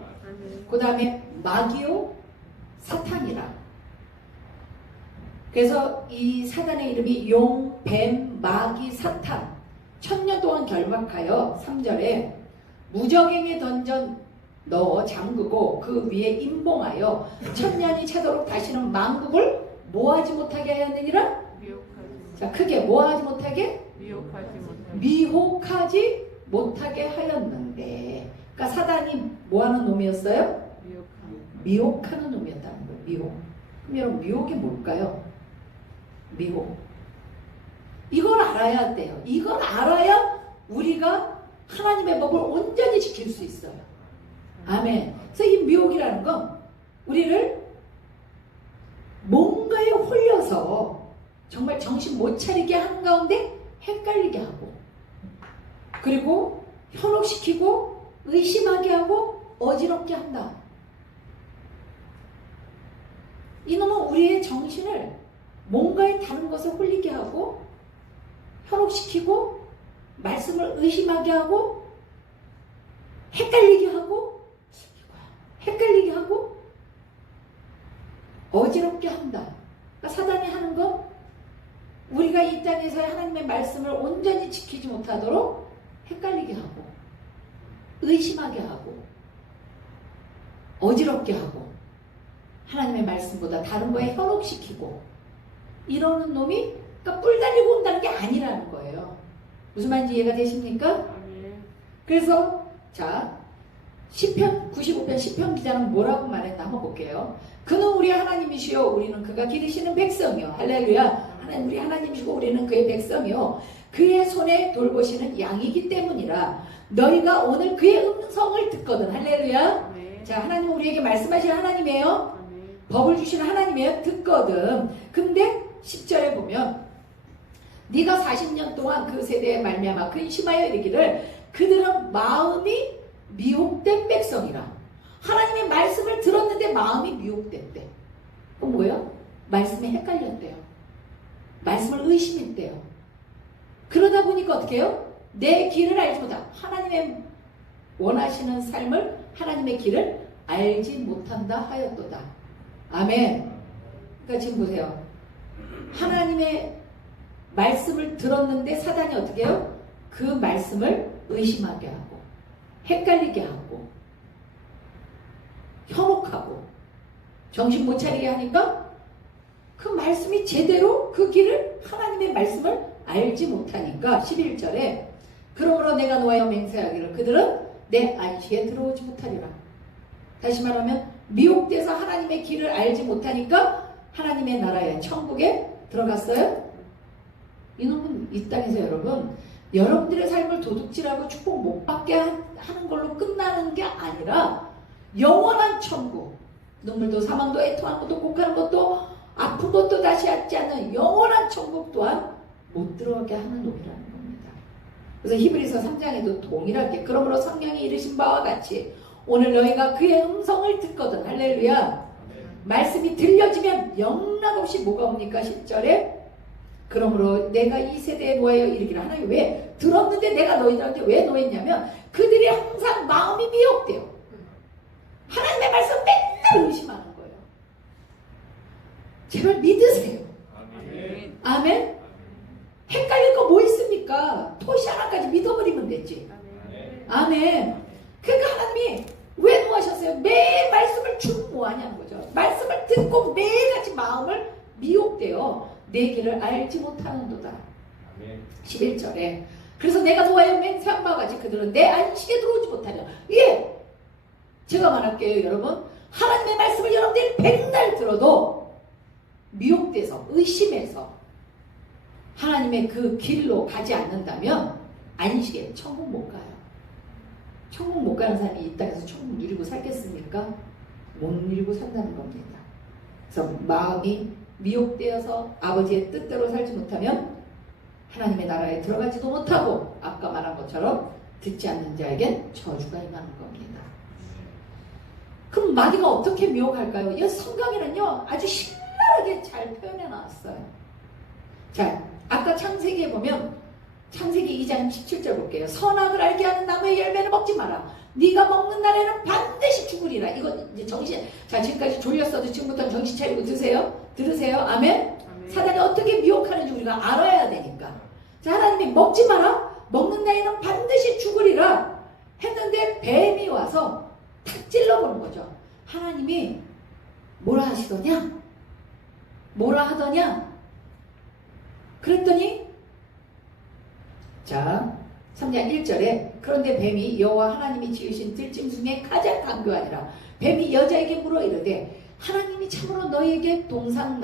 그 다음에 마귀요 사탄이라. 그래서 이 사단의 이름이 용, 뱀, 마귀, 사탄. 1000년 동안 결박하여 3절에 무적행에 던져 넣어 잠그고 그 위에 임봉하여 1000년이 차도록 다시는 만국을 뭐하지 못하게 하였느니라. 자, 크게 뭐하지 못하게? 미혹하지 못하게 하였는데. 그러니까 사단이 뭐하는 놈이었어요? 미혹하는 놈이었다는 거예요. 미혹. 그럼 여러분 미혹이 뭘까요? 미혹. 이걸 알아야 돼요. 이걸 알아야 우리가 하나님의 법을 온전히 지킬 수 있어요. 아멘. 그래서 이 미혹이라는 건 우리를 뭔가에 홀려서 정말 정신 못 차리게 하는 가운데 헷갈리게 하고, 그리고 현혹시키고 의심하게 하고 어지럽게 한다. 이놈은 우리의 정신을 뭔가에 다른 것을 홀리게 하고 현혹시키고 말씀을 의심하게 하고 헷갈리게 하고 어지럽게 한다. 그러니까 사단이 하는 건 우리가 이 땅에서 하나님의 말씀을 온전히 지키지 못하도록 헷갈리게 하고 의심하게 하고 어지럽게 하고 하나님의 말씀보다 다른 거에 현혹시키고 이러는 놈이 그러니까 뿔 달리고 온다는 게 아니라는 거예요. 무슨 말인지 이해가 되십니까? 그래서 자 시편 95편 시편 기자는 뭐라고 말했나 한번 볼게요. 그는 우리 하나님이시요 우리는 그가 기르시는 백성이요. 할렐루야. 하나님 우리 하나님이시고 우리는 그의 백성이요 그의 손에 돌보시는 양이기 때문이라. 너희가 오늘 그의 음성을 듣거든. 할렐루야. 자 하나님은 우리에게 말씀하시는 하나님이에요. 법을 주시는 하나님이에요. 듣거든. 근데 10절에 보면 네가 40년 동안 그 세대에 말미암아 근심하여 이르기를 그들은 마음이 미혹된 백성이라. 하나님의 말씀을 들었는데 마음이 미혹됐대. 그럼 뭐예요? 말씀에 헷갈렸대요. 말씀을 의심했대요. 그러다 보니까 어떻게 해요? 내 길을 알지 못한다. 하나님의 원하시는 삶을 하나님의 길을 알지 못한다 하였도다. 아멘. 그러니까 지금 보세요. 하나님의 말씀을 들었는데 사단이 어떻게 해요? 그 말씀을 의심하게 하고 헷갈리게 하고 현혹하고 정신 못 차리게 하니까 그 말씀이 제대로 그 길을 하나님의 말씀을 알지 못하니까 11절에 그러므로 내가 노하여 맹세하기를 그들은 내 안식에 들어오지 못하리라. 다시 말하면 미혹돼서 하나님의 길을 알지 못하니까 하나님의 나라에 천국에 들어갔어요. 이놈은 이 땅에서 여러분들의 삶을 도둑질하고 축복 못 받게 하는 걸로 끝나는 게 아니라 영원한 천국, 눈물도 사망도 애통하는 것도 곡하는 것도 아픈 것도 다시 앉지 않는 영원한 천국 또한 못 들어가게 하는 놈이라는 겁니다. 그래서 히브리서 3장에도 동일하게 그러므로 성령이 이르신 바와 같이 오늘 너희가 그의 음성을 듣거든. 할렐루야. 말씀이 들려지면 영락없이 뭐가 옵니까? 10절에 그러므로 내가 이 세대에 노하여 이르기를. 하나님 왜 들었는데 내가 너희들한테 왜 노했냐면 그들이 항상 마음이 미혹돼요. 하나님의 말씀 맨날 의심하는 거예요. 제발 믿으세요. 아멘. 아멘. 헷갈릴 거 뭐 있습니까? 토시 하나까지 믿어버리면 되지. 아멘. 그러니까 하나님이 왜 노하셨어요? 매일 말씀을 쭉 뭐하냐는 거죠. 말씀을 듣고 매일같이 마음을 미혹돼요. 내 길을 알지 못하는도다. 11절에 그래서 내가 노하여 맹세한 바와 같이 그들은 내 안식에 들어오지 못하려. 예, 제가 말할게요. 여러분 하나님의 말씀을 여러분들이 백날 들어도 미혹돼서 의심해서 하나님의 그 길로 가지 않는다면 안식에 천국 못 가요. 천국 못 가는 사람이 이 땅에서 천국 누리고 살겠습니까? 못 누리고 산다는 겁니다. 그래서 마음이 미혹되어서 아버지의 뜻대로 살지 못하면 하나님의 나라에 들어가지도 못하고 아까 말한 것처럼 듣지 않는 자에겐 저주가 임하는 겁니다. 그럼 마귀가 어떻게 미혹할까요? 이 성경에는요 아주 신랄하게 잘 표현해 놨어요. 자, 아까 창세기에 보면 창세기 2장 17절 볼게요. 선악을 알게 하는 나무의 열매를 먹지 마라. 네가 먹는 날에는 반드시 죽으리라. 이거 이제 정신, 자 지금까지 졸렸어도 지금부터 정신 차리고 들으세요. 아멘? 사단이 어떻게 미혹하는지 우리가 알아야 되니까. 자, 하나님이 먹지 마라. 먹는 날에는 반드시 죽으리라 했는데 뱀이 와서 탁 찔러보는 거죠. 하나님이 뭐라 하시더냐? 뭐라 하더냐? 그랬더니 자 3장 1절에 그런데 뱀이 여호와 하나님이 지으신 들짐 중에 가장 강교하니라. 뱀이 여자에게 물어 이르되 하나님이 참으로 너희에게 동산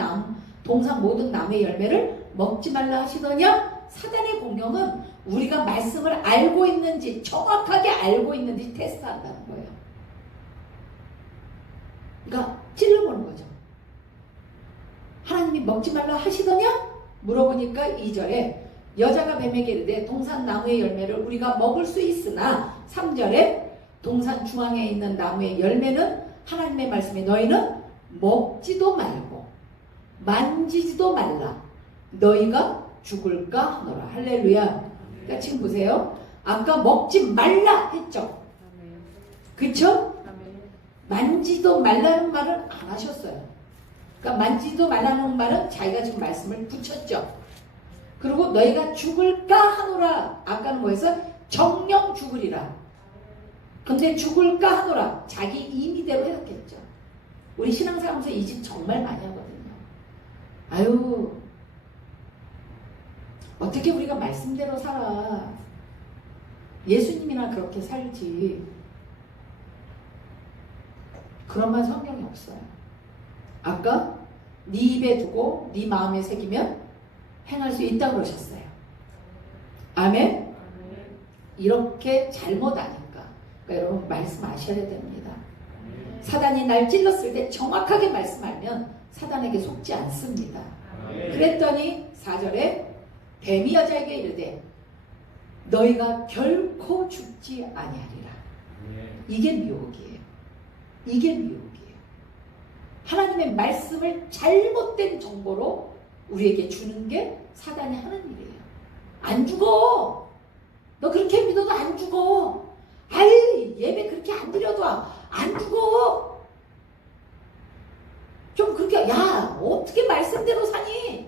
모든 나무의 열매를 먹지 말라 하시더냐? 사단의 공격은 우리가 말씀을 알고 있는지 정확하게 알고 있는지 테스트한다는 거예요. 그러니까 찔러보는 거죠. 하나님이 먹지 말라 하시더냐? 물어보니까 2절에 여자가 뱀에게 이르되 동산 나무의 열매를 우리가 먹을 수 있으나 3절에 동산 중앙에 있는 나무의 열매는 하나님의 말씀에 너희는 먹지도 말고 만지지도 말라 너희가 죽을까 하노라. 할렐루야. 그러니까 지금 보세요. 아까 먹지 말라 했죠. 그쵸? 만지도 말라는 말은 안 하셨어요. 그러니까 만지도 말라는 말은 자기가 지금 말씀을 붙였죠. 그리고 너희가 죽을까 하노라. 아까는 뭐였어? 정령 죽으리라. 근데 죽을까 하노라. 자기 임의대로 해석했죠. 우리 신앙생활하면서 이 집 정말 많이 하거든요. 아유, 어떻게 우리가 말씀대로 살아. 예수님이나 그렇게 살지. 그런 말 성경에 없어요. 아까 네 입에 두고 네 마음에 새기면 행할 수 있다고 그러셨어요. 아멘? 이렇게 잘못 아니까. 그러니까 여러분 말씀하셔야 됩니다. 사단이 날 찔렀을 때 정확하게 말씀하면 사단에게 속지 않습니다. 그랬더니 4절에 뱀이 여자에게 이르되 너희가 결코 죽지 아니하리라. 이게 미혹이에요. 이게 미혹이에요. 하나님의 말씀을 잘못된 정보로 우리에게 주는 게 사단이 하는 일이에요. 안 죽어. 너 그렇게 믿어도 안 죽어. 아이, 예배 그렇게 안 드려도 안 죽어. 좀 그렇게, 야, 어떻게 말씀대로 사니?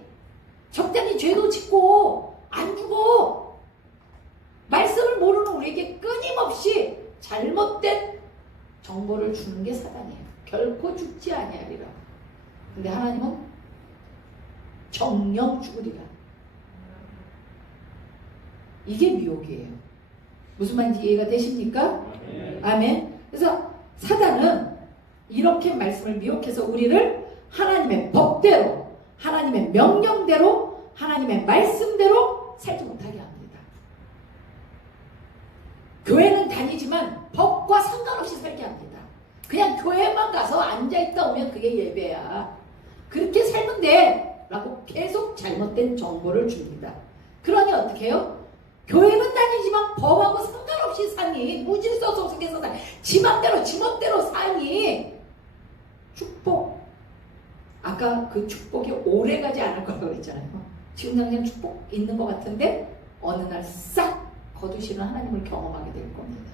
적당히 죄도 짓고 안 죽어. 말씀을 모르는 우리에게 끊임없이 잘못된 정보를 주는 게 사단이에요. 결코 죽지 아니하리라. 근데 하나님은 정령 죽으리라. 이게 미혹이에요. 무슨 말인지 이해가 되십니까? 아멘. 그래서 사단은 이렇게 말씀을 미혹해서 우리를 하나님의 법대로, 하나님의 명령대로, 하나님의 말씀대로 살지 못하게 합니다. 교회는 다니지만 법과 상관없이 살게 합니다. 그냥 교회만 가서 앉아있다 오면 그게 예배야. 그렇게 살면 돼 라고 계속 잘못된 정보를 줍니다. 그러니 어떻게 해요? 교회는 다니지만 법하고 상관없이 사니, 무질서 속에서 사니, 지 맘대로 지 멋대로 사니, 축복, 아까 그 축복이 오래가지 않을 거라고 했잖아요. 지금 당장 축복 있는 것 같은데 어느 날 싹 거두시는 하나님을 경험하게 될 겁니다.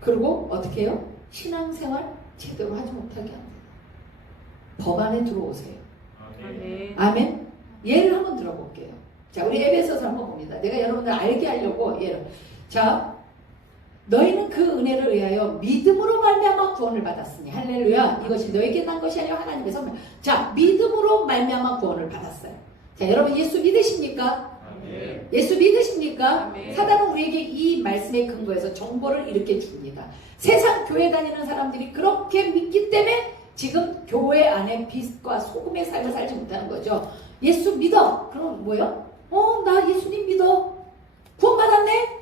그리고 어떻게 해요? 신앙생활 제대로 하지 못하게 합니다. 법 안에 들어오세요. 아멘. 예를 한번 들어볼게요. 자, 우리 에베소서 한번 봅니다. 내가 여러분들 알게 하려고 예를. 자, 너희는 그 은혜를 의하여 믿음으로 말미암아 구원을 받았으니 할렐루야. 이것이 너에게 난 것이 아니라 하나님의 선물. 자, 믿음으로 말미암아 구원을 받았어요. 자, 여러분 예수 믿으십니까? 아멘. 예수 믿으십니까? 아멘. 사단은 우리에게 이 말씀의 근거에서 정보를 이렇게 줍니다. 세상 교회 다니는 사람들이 그렇게 믿기 때문에 지금 교회 안에 빛과 소금의 삶을 살지 못하는 거죠. 예수 믿어. 그럼 뭐요? 나 예수님 믿어. 구원받았네?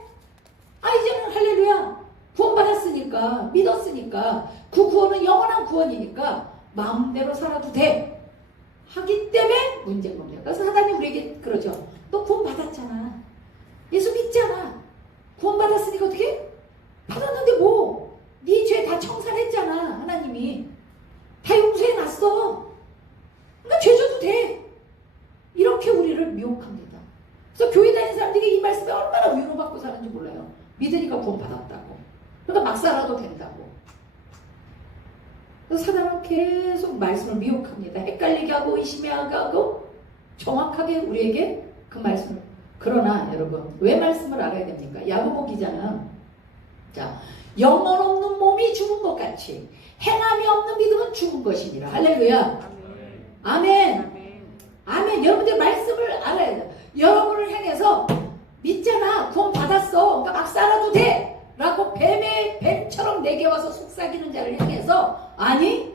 이제는 할렐루야. 구원받았으니까, 믿었으니까, 그 구원은 영원한 구원이니까 마음대로 살아도 돼. 하기 때문에 문제인 겁니다. 그래서 사단이 우리에게 그러죠. 너 구원받았잖아. 예수 믿잖아. 구원받았으니까 어떻게? 받았는데 뭐? 네 죄 다 청산했잖아. 하나님이 다 용서해놨어. 그러니까 죄 져도 돼. 이렇게 우리를 미혹합니다. 그래서 교회 다니는 사람들이 이 말씀에 얼마나 위로받고 사는지 몰라요. 믿으니까 구원받았다고. 그러니까 막 살아도 된다고. 그래서 사단은 계속 말씀을 미혹합니다. 헷갈리게 하고 의심하게 하고 정확하게 우리에게 그 말씀을. 그러나 여러분 왜 말씀을 알아야 됩니까? 야고보 기자는 자 영혼 없는 몸이 죽은 것 같이 행함이 없는 믿음은 죽은 것이니라. 할렐루야. 아멘. 아멘. 여러분들 말씀을 알아야 돼요. 여러분을 향해서 믿잖아. 구원 받았어. 그러니까 막 살아도 돼. 라고 뱀처럼 내게 와서 속삭이는 자를 향해서 아니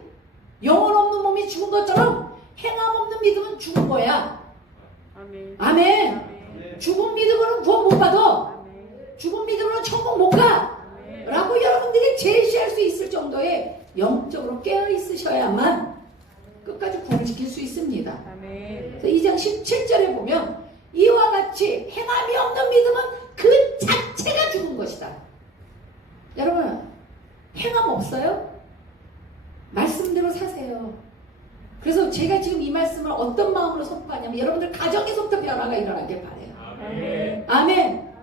영혼 없는 몸이 죽은 것처럼 행함 없는 믿음은 죽은 거야. 아멘. 아멘. 죽은 믿음으로는 구원 못 받아. 죽은 믿음으로는 천국 못 가. 라고 여러분들이 제시할 수 있을 정도의 영적으로 깨어 있으셔야만 끝까지 구원을 지킬 수 있습니다. 아멘. 그래서 2장 17절에 보면 이와 같이 행함이 없는 믿음은 그 자체가 죽은 것이다. 여러분 행함 없어요? 말씀대로 사세요. 그래서 제가 지금 이 말씀을 어떤 마음으로 선포하냐면 여러분들 가정에서부터 변화가 일어나길 바래요. 아멘. 아멘.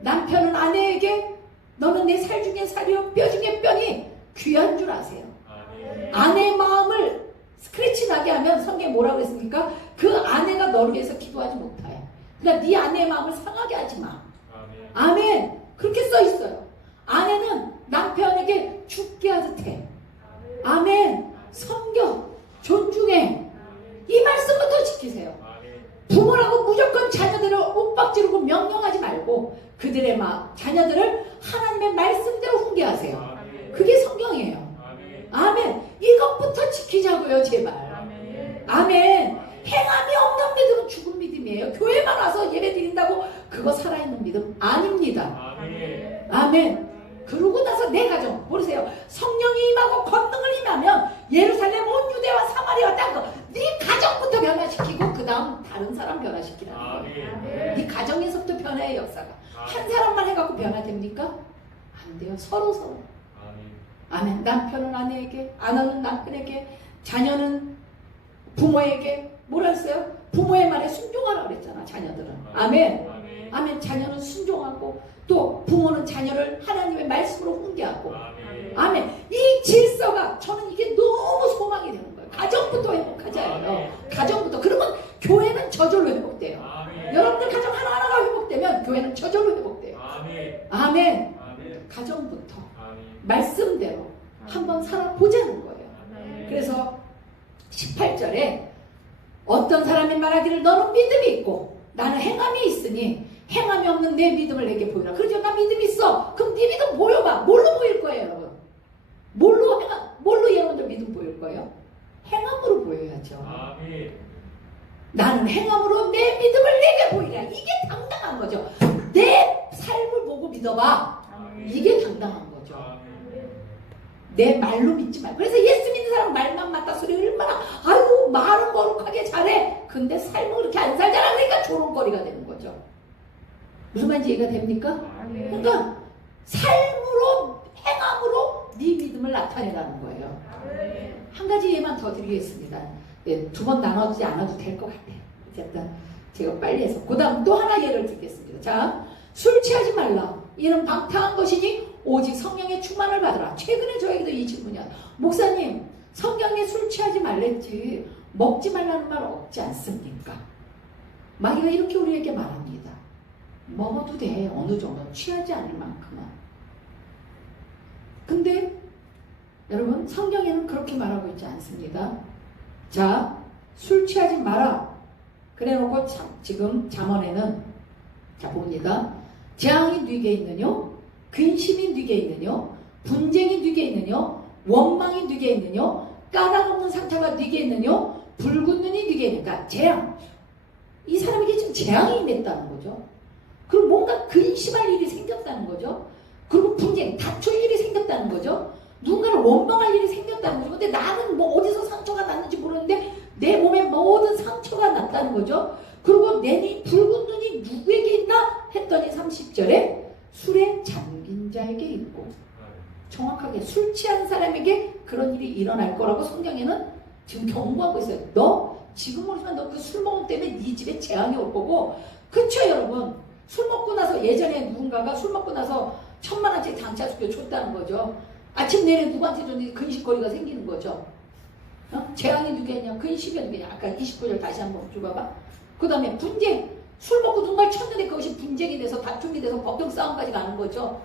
남편은 아내에게 너는 내 살 중에 살이요 뼈 중에 뼈니 귀한 줄 아세요. 아멘. 아내의 마음을 스크래치 나게 하면 성경에 뭐라고 했습니까? 그 아내가 너를 위해서 기도하지 못해. 그러니까 네 아내의 마음을 상하게 하지 마. 아멘. 아멘. 그렇게 써 있어요. 아내는 남편에게 죽게 하듯 해. 아멘. 섬겨. 존중해. 이 말씀부터 지키세요. 부모라고 무조건 자녀들을 윽박지르고 명령하지 말고 그들의 자녀들을 하나님의 말씀대로 훈계하세요. 그게 성경이에요. 아멘. 이것부터 지키자고요, 제발. 아멘. 행함이 없는 믿음은 죽은 믿음이에요. 교회만 와서 예배 드린다고 그거 살아있는 믿음 아닙니다. 아멘. 그러고 나서 내 가정 모르세요. 성령이 임하고 권능을 임하면 예루살렘 온 유대와 사마리아 땅 네 가정부터 변화시키고 그 다음 다른 사람 변화시키라는 거예요. 네 가정에서부터 변화의 역사가 한 사람만 해갖고 변화됩니까? 안 돼요. 서로 아멘. 남편은 아내에게, 아내는 남편에게, 자녀는 부모에게 뭐라 했어요? 부모의 말에 순종하라 그랬잖아. 자녀들은 아멘. 아멘. 자녀는 순종하고 또 부모는 자녀를 하나님의 말씀으로 훈계하고 아멘. 이 질서가 저는 이게 너무 소망이 되는 거예요. 가정부터 회복하자요. 가정부터. 그러면 교회는 저절로 회복돼요. 여러분들 가정 하나하나가 회복되면 교회는 저절로 회복돼요. 아멘. 가정부터 말씀대로 한번 살아보자는 거예요. 그래서 18절에 어떤 사람이 말하기를 너는 믿음이 있고 나는 행함이 있으니 행함이 없는 내 믿음을 내게 보이라. 그러죠. 나 믿음 있어. 그럼 네 믿음 보여봐. 뭘로 보일 거예요, 여러분? 뭘로 여러분들 믿음 보일 거예요? 행함으로 보여야죠. 나는 행함으로 내 믿음을 내게 보이라. 이게 당당한 거죠. 내 삶을 보고 믿어봐. 이게 당당한 거죠. 내 말로 믿지 말고. 그래서 예수 믿는 사람 말만 맞다 소리 얼마나 아이고 말은 거룩하게 잘해. 근데 삶은 그렇게 안 살잖아. 그러니까 조롱거리가 되는 거죠. 무슨 말인지 이해가 됩니까? 그러니까 삶으로 행함으로 네 믿음을 나타내라는 거예요. 한 가지 예만 더 드리겠습니다. 예, 두 번 나눠주지 않아도 될 것 같아요. 어쨌든 제가 빨리 해서 그 다음 또 하나 예를 들겠습니다. 자, 술 취하지 말라. 이는 방탕한 것이니 오직 성령의 충만을 받으라. 최근에 저에게도 이 질문이야. 목사님, 성경에 술 취하지 말랬지 먹지 말라는 말 없지 않습니까? 마귀가 이렇게 우리에게 말합니다. 먹어도 돼. 어느 정도 취하지 않을 만큼은. 근데 여러분 성경에는 그렇게 말하고 있지 않습니다. 자, 술 취하지 마라. 그래놓고 지금 잠언에는 자 봅니다. 재앙이 네게 있느뇨? 근심이 네게 있느뇨? 분쟁이 네게 있느뇨? 원망이 네게 있느뇨? 까닭없는 상처가 네게 있느뇨? 붉은 눈이 네게 있느냐? 재앙. 이 사람에게 지금 재앙이 임했다는 거죠. 그리고 뭔가 근심할 일이 생겼다는 거죠. 그리고 분쟁, 다툴 일이 생겼다는 거죠. 누군가를 원망할 일이 생겼다는 거죠. 근데 나는 뭐 어디서 상처가 났는지 모르는데 내 몸에 모든 상처가 났다는 거죠. 그리고 내니 붉은 눈이 누구에게 있나 했더니 30절에 술에 잠긴 자에게 있고 정확하게 술 취한 사람에게 그런 일이 일어날 거라고 성경에는 지금 경고하고 있어요. 너 지금 모르지만 너 그 술 먹음 때문에 네 집에 재앙이 올 거고. 그쵸 여러분? 술 먹고 나서 예전에 누군가가 술 먹고 나서 1000만원짜리 당차수표 줬다는 거죠. 아침 내내 누구한테 줬는데 근심거리가 생기는 거죠. 재앙이 누구냐? 근심이 누구냐? 아까 29절 다시 한번 줘봐봐. 그 다음에 분쟁. 술 먹고 누군가를 쳤는데 그것이 분쟁이 돼서 다툼이 돼서 법정 싸움까지 가는 거죠.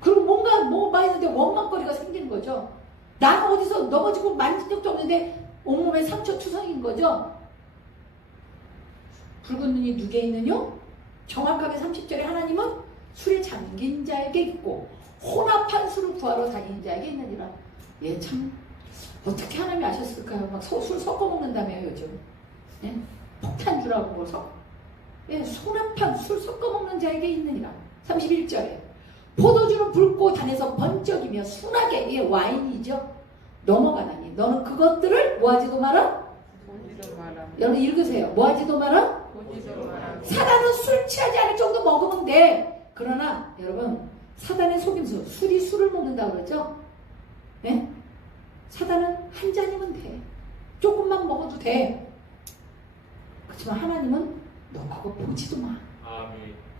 그리고 뭔가 뭐가 있는데 원망거리가 생기는 거죠. 나는 어디서 넘어지고 만진 적도 없는데 온몸에 상처 투성인 거죠. 붉은 눈이 누게 있느뇨? 정확하게 30절에 하나님은 술에 잠긴 자에게 있고 혼합한 술을 구하러 다니는 자에게 있느니라. 예, 참 어떻게 하나님이 아셨을까요? 막 술 섞어 먹는다며요 요즘. 예? 폭탄주라고 뭘 섞어. 예, 혼합한 술 섞어 먹는 자에게 있느니라. 31절에 포도주는 붉고 단에서 번쩍이며 순하게, 예, 와인이죠. 넘어가다니 너는 그것들을 뭐하지도 마라? 보지도 마라. 여러분 읽으세요. 뭐하지도 마라? 보지도 마라. 사단은 술 취하지 않을 정도 먹으면 돼. 그러나 여러분 사단의 속임수, 술이 술을 먹는다 그러죠. 예? 사단은 한 잔이면 돼. 조금만 먹어도 돼. 그렇지만 하나님은 너 그거 보지도 마.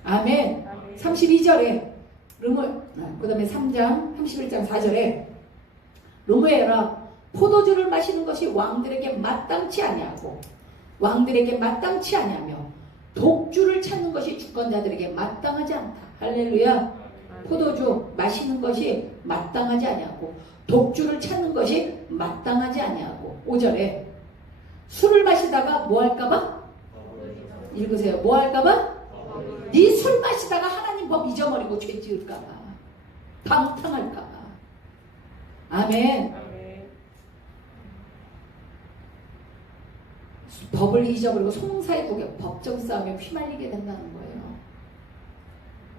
아멘. 32절에 그 다음에 3장 31장 4절에 르무에라 포도주를 마시는 것이 왕들에게 마땅치 아니하고 왕들에게 마땅치 아니하며 독주를 찾는 것이 주권자들에게 마땅하지 않다. 할렐루야. 포도주 마시는 것이 마땅하지 아니하고 독주를 찾는 것이 마땅하지 아니하고 5절에 술을 마시다가 뭐 할까봐? 읽으세요. 뭐 할까봐? 네 술 마시다가 하나님 법 잊어버리고 죄 지을까봐 방탕할까봐. 아멘. 법을 잊어버리고 송사의 독에 법정 싸움에 휘말리게 된다는 거예요.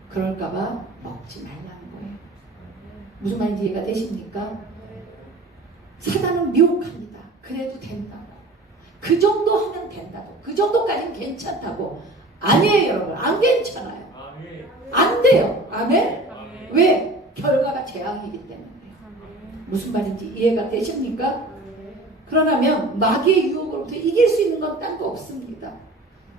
그럴까봐 먹지 말라는 거예요. 무슨 말인지 이해가 되십니까? 사단은 미혹합니다. 그래도 된다고. 그 정도 하면 된다고. 그 정도까지는 괜찮다고. 아니에요 여러분. 안 괜찮아요. 안 돼요. 아멘? 왜? 결과가 재앙이기 때문에요. 무슨 말인지 이해가 되십니까? 그러면 마귀의 유혹으로부터 이길 수 있는 건 딴 거 없습니다.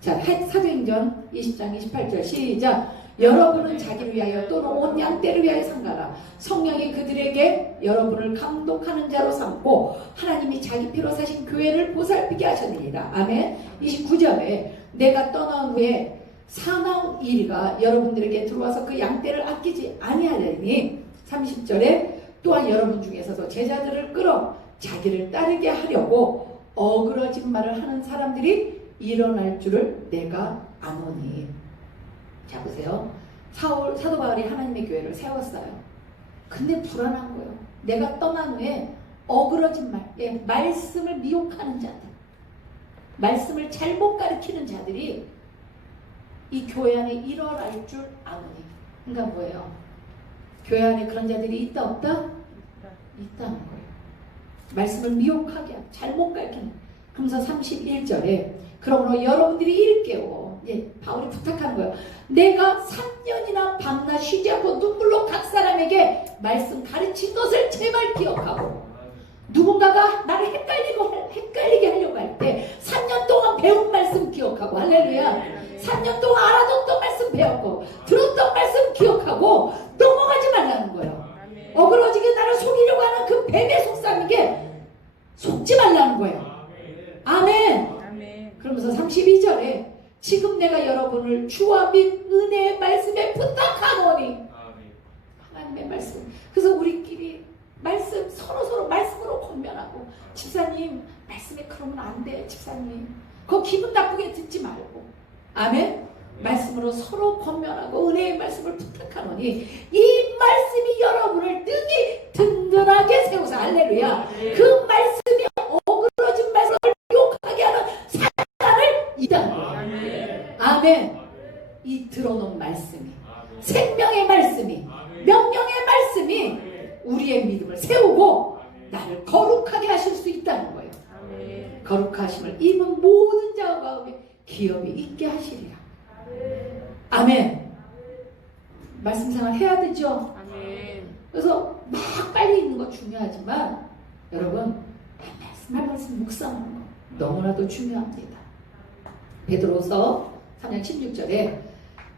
자, 사도행전 20장 28절 시작. 여러분은 자기를 위하여 또는 온 양떼를 위하여 상가라. 성령이 그들에게 여러분을 감독하는 자로 삼고 하나님이 자기 피로 사신 교회를 보살피게 하셨느니라. 아멘. 29절에 내가 떠난 후에 사나운 이리가 여러분들에게 들어와서 그 양떼를 아끼지 아니하려니 30절에 또한 여러분 중에서도 제자들을 끌어 자기를 따르게 하려고 어그러진 말을 하는 사람들이 일어날 줄을 내가 아노니. 자 보세요. 사도 바울이 하나님의 교회를 세웠어요. 근데 불안한 거예요. 내가 떠난 후에 어그러진 말, 예, 말씀을 미혹하는 자들, 말씀을 잘못 가르치는 자들이 이 교회 안에 일어날 줄 아노니. 그러니까 뭐예요? 교회 안에 그런 자들이 있다 없다? 있다는 거예요. 말씀을 미혹하게 하고 잘못 가르치는. 그러면서 31절에 그러므로 여러분들이 일깨워. 예, 바울이 부탁하는 거예요. 내가 3년이나 밤낮 쉬지 않고 눈물로 각 사람에게 말씀 가르친 것을 제발 기억하고, 누군가가 나를 헷갈리게 하려고 할 때 3년 동안 배운 말씀 기억하고, 할렐루야. 3년 동안 알아뒀던 말씀 배웠고 들었던 말씀 기억하고 넘어가지 말라는 거예요. 어그러지게 나를 속이려고 하는 그 뱀의 속삭임에게 속지 말라는 거예요. 아멘. 그러면서 32절에 지금 내가 여러분을 주와 및 은혜의 말씀에 부탁하노니. 하나님의 말씀. 그래서 우리끼리 말씀 서로 말씀으로 권면하고, 집사님 말씀에 그러면 안 돼. 집사님 그거 기분 나쁘게 듣지 말고. 아멘. 말씀으로 서로 권면하고 은혜의 말씀을 부탁하노니 이 말씀이 여러분을 능히 든든하게 세우사. 할렐루야. 그 말씀이 어그러진 말씀을 욕하게 하는 사단을 이단하는 거예요. 아멘. 이 들어놓은 말씀이, 생명의 말씀이, 명령의 말씀이 우리의 믿음을 세우고 나를 거룩하게 하실 수 있다는 거예요. 거룩하심을 입은 모든 자와 가운데 기업이 있게 하시리라. 아멘. 말씀 생활 해야 되죠? 그래서 막 빨리 읽는 거 중요하지만 여러분 말씀 묵상하는 거 너무나도 중요합니다. 베드로서 3장 16절에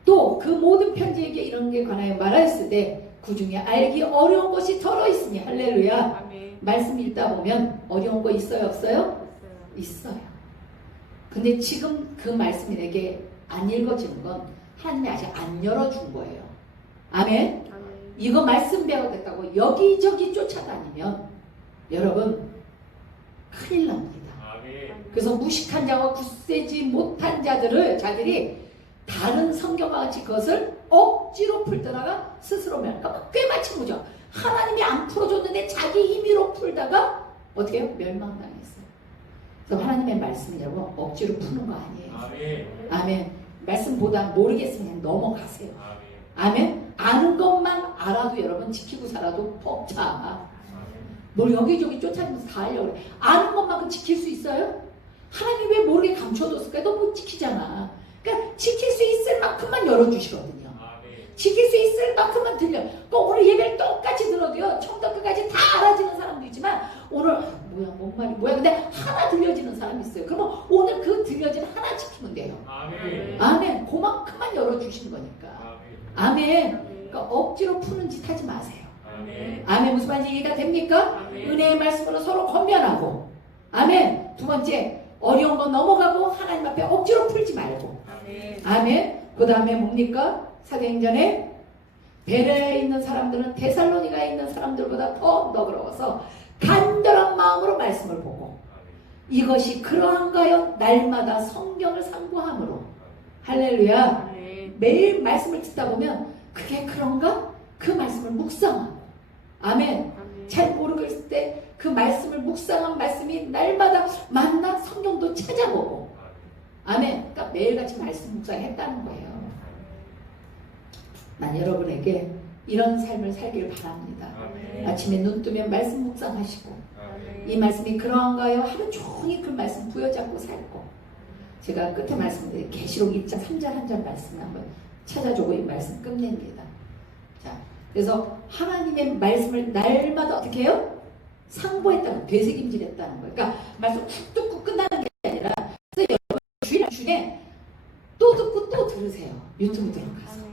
또 그 모든 편지에게 이런 게 관하여 말하였으되 그 중에 알기 어려운 것이 덜어 있으니 할렐루야. 아멘. 말씀 읽다 보면 어려운 거 있어요 없어요? 있어요. 근데 지금 그 말씀이 내게 안 읽어지는 건 하나님이 아직 안 열어준 거예요. 아멘. 아멘. 이거 말씀 배우겠다고 여기저기 쫓아다니면 여러분 큰일 납니다. 그래서 무식한 자와 굳세지 못한 자들이 다른 성경과 같이 그것을 억지로 풀다가 스스로 멸망. 꿰맞힌 거죠. 하나님이 안 풀어줬는데 자기 힘으로 풀다가 어떻게 해요? 멸망당했어요. 그래서 하나님의 말씀은 여러분 억지로 푸는 거 아니에요. 아멘. 말씀보다 모르겠으면 그냥 넘어가세요. 아멘. 아는 것만 알아도 여러분 지키고 살아도 벅차. 뭘 여기저기 쫓아다니면서 다 하려고 그래. 아는 것만큼 지킬 수 있어요? 하나님이 왜 모르게 감춰뒀을까? 너 못 지키잖아. 그러니까 지킬 수 있을 만큼만 열어주시거든요. 지킬 수 있을 만큼만 들려. 그러니까 오늘 예배를 똑같이 들어도요. 처음부터 끝까지 다 알아지는 사람도 있지만 오늘 뭐야 뭔 말이 뭐야 근데 하나 들려지는 사람이 있어요. 그러면 오늘 그 들려진 하나 지키면 돼요. 아멘. 그만큼만 열어주신 거니까. 아멘. 그러니까 억지로 푸는 짓 하지 마세요. 아멘. 무슨 말인지 이해가 됩니까? 은혜의 말씀으로 서로 권면하고. 아멘. 두 번째 어려운 거 넘어가고 하나님 앞에 억지로 풀지 말고. 아멘. 그 다음에 뭡니까? 사도행전에 베레에 있는 사람들은 데살로니가에 있는 사람들보다 더 너그러워서 간절한 마음으로 말씀을 보고 이것이 그러한가요? 날마다 성경을 상고함으로. 할렐루야. 매일 말씀을 듣다 보면 그게 그런가? 그 말씀을 묵상하고. 아멘. 잘 모르고 있을 때 그 말씀을 묵상한 말씀이 날마다 만나 성경도 찾아보고. 아멘. 그러니까 매일같이 말씀 묵상했다는 거예요. 난 여러분에게 이런 삶을 살길 바랍니다. 아침에 눈 뜨면 말씀 묵상하시고 이 말씀이 그러한가요? 하루 종일 그 말씀 부여잡고 살고. 제가 끝에 말씀드린 계시록 1장 3절 한 절 말씀 한번 찾아주고 이 말씀 끝냅니다. 자, 그래서 하나님의 말씀을 날마다 어떻게 해요? 상고했다는, 되새김질했다는 거예요. 그러니까 말씀 훅 듣고 끝나는 게 아니라 그래서 여러분 주일 중에 또 듣고 또 들으세요. 유튜브 들어가서.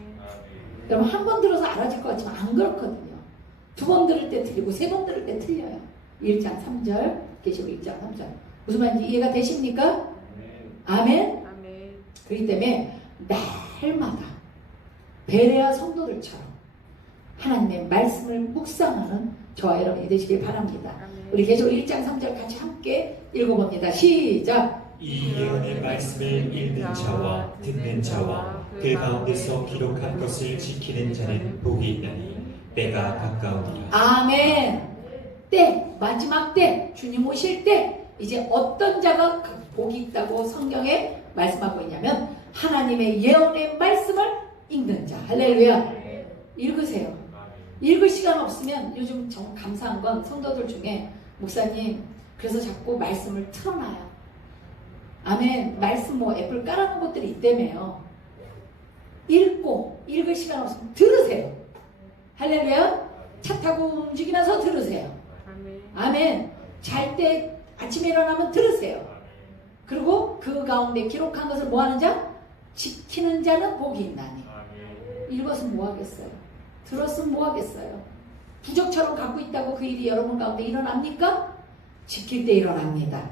여러분 한 번 들어서 알아질 것 같지만 안 그렇거든요. 두 번 들을 때 틀리고 세 번 들을 때 틀려요. 1장 3절 계시록 1장 3절 무슨 말인지 이해가 되십니까? 아멘. 그렇기 때문에 날마다 베레아 성도들처럼 하나님의 말씀을 묵상하는 저와 여러분이 되시길 바랍니다. 우리 계시록 1장 3절 같이 함께 읽어봅니다. 시작. 이 예언의 말씀을 읽는 자와 듣는 자와 그 가운데서 기록한 것을 지키는 자는 복이 있나니 때가 가까우니라. 아멘. 때, 마지막 때, 주님 오실 때 이제 어떤 자가 복이 있다고 성경에 말씀하고 있냐면 하나님의 예언의 말씀을 읽는 자. 할렐루야. 읽으세요. 읽을 시간 없으면 요즘 정말 감사한 건 성도들 중에 목사님 그래서 자꾸 말씀을 틀어놔요. 아멘. 말씀 뭐 애플 깔아놓은 것들이 있다며요. 읽고 읽을 시간 없으면 들으세요. 할렐루야. 차 타고 움직이면서 들으세요. 아멘. 잘 때 아침에 일어나면 들으세요. 그리고 그 가운데 기록한 것을 뭐 하는 자? 지키는 자는 복이 있나니. 읽었으면 뭐 하겠어요? 들었으면 뭐 하겠어요? 부적처럼 갖고 있다고 그 일이 여러분 가운데 일어납니까? 지킬 때 일어납니다.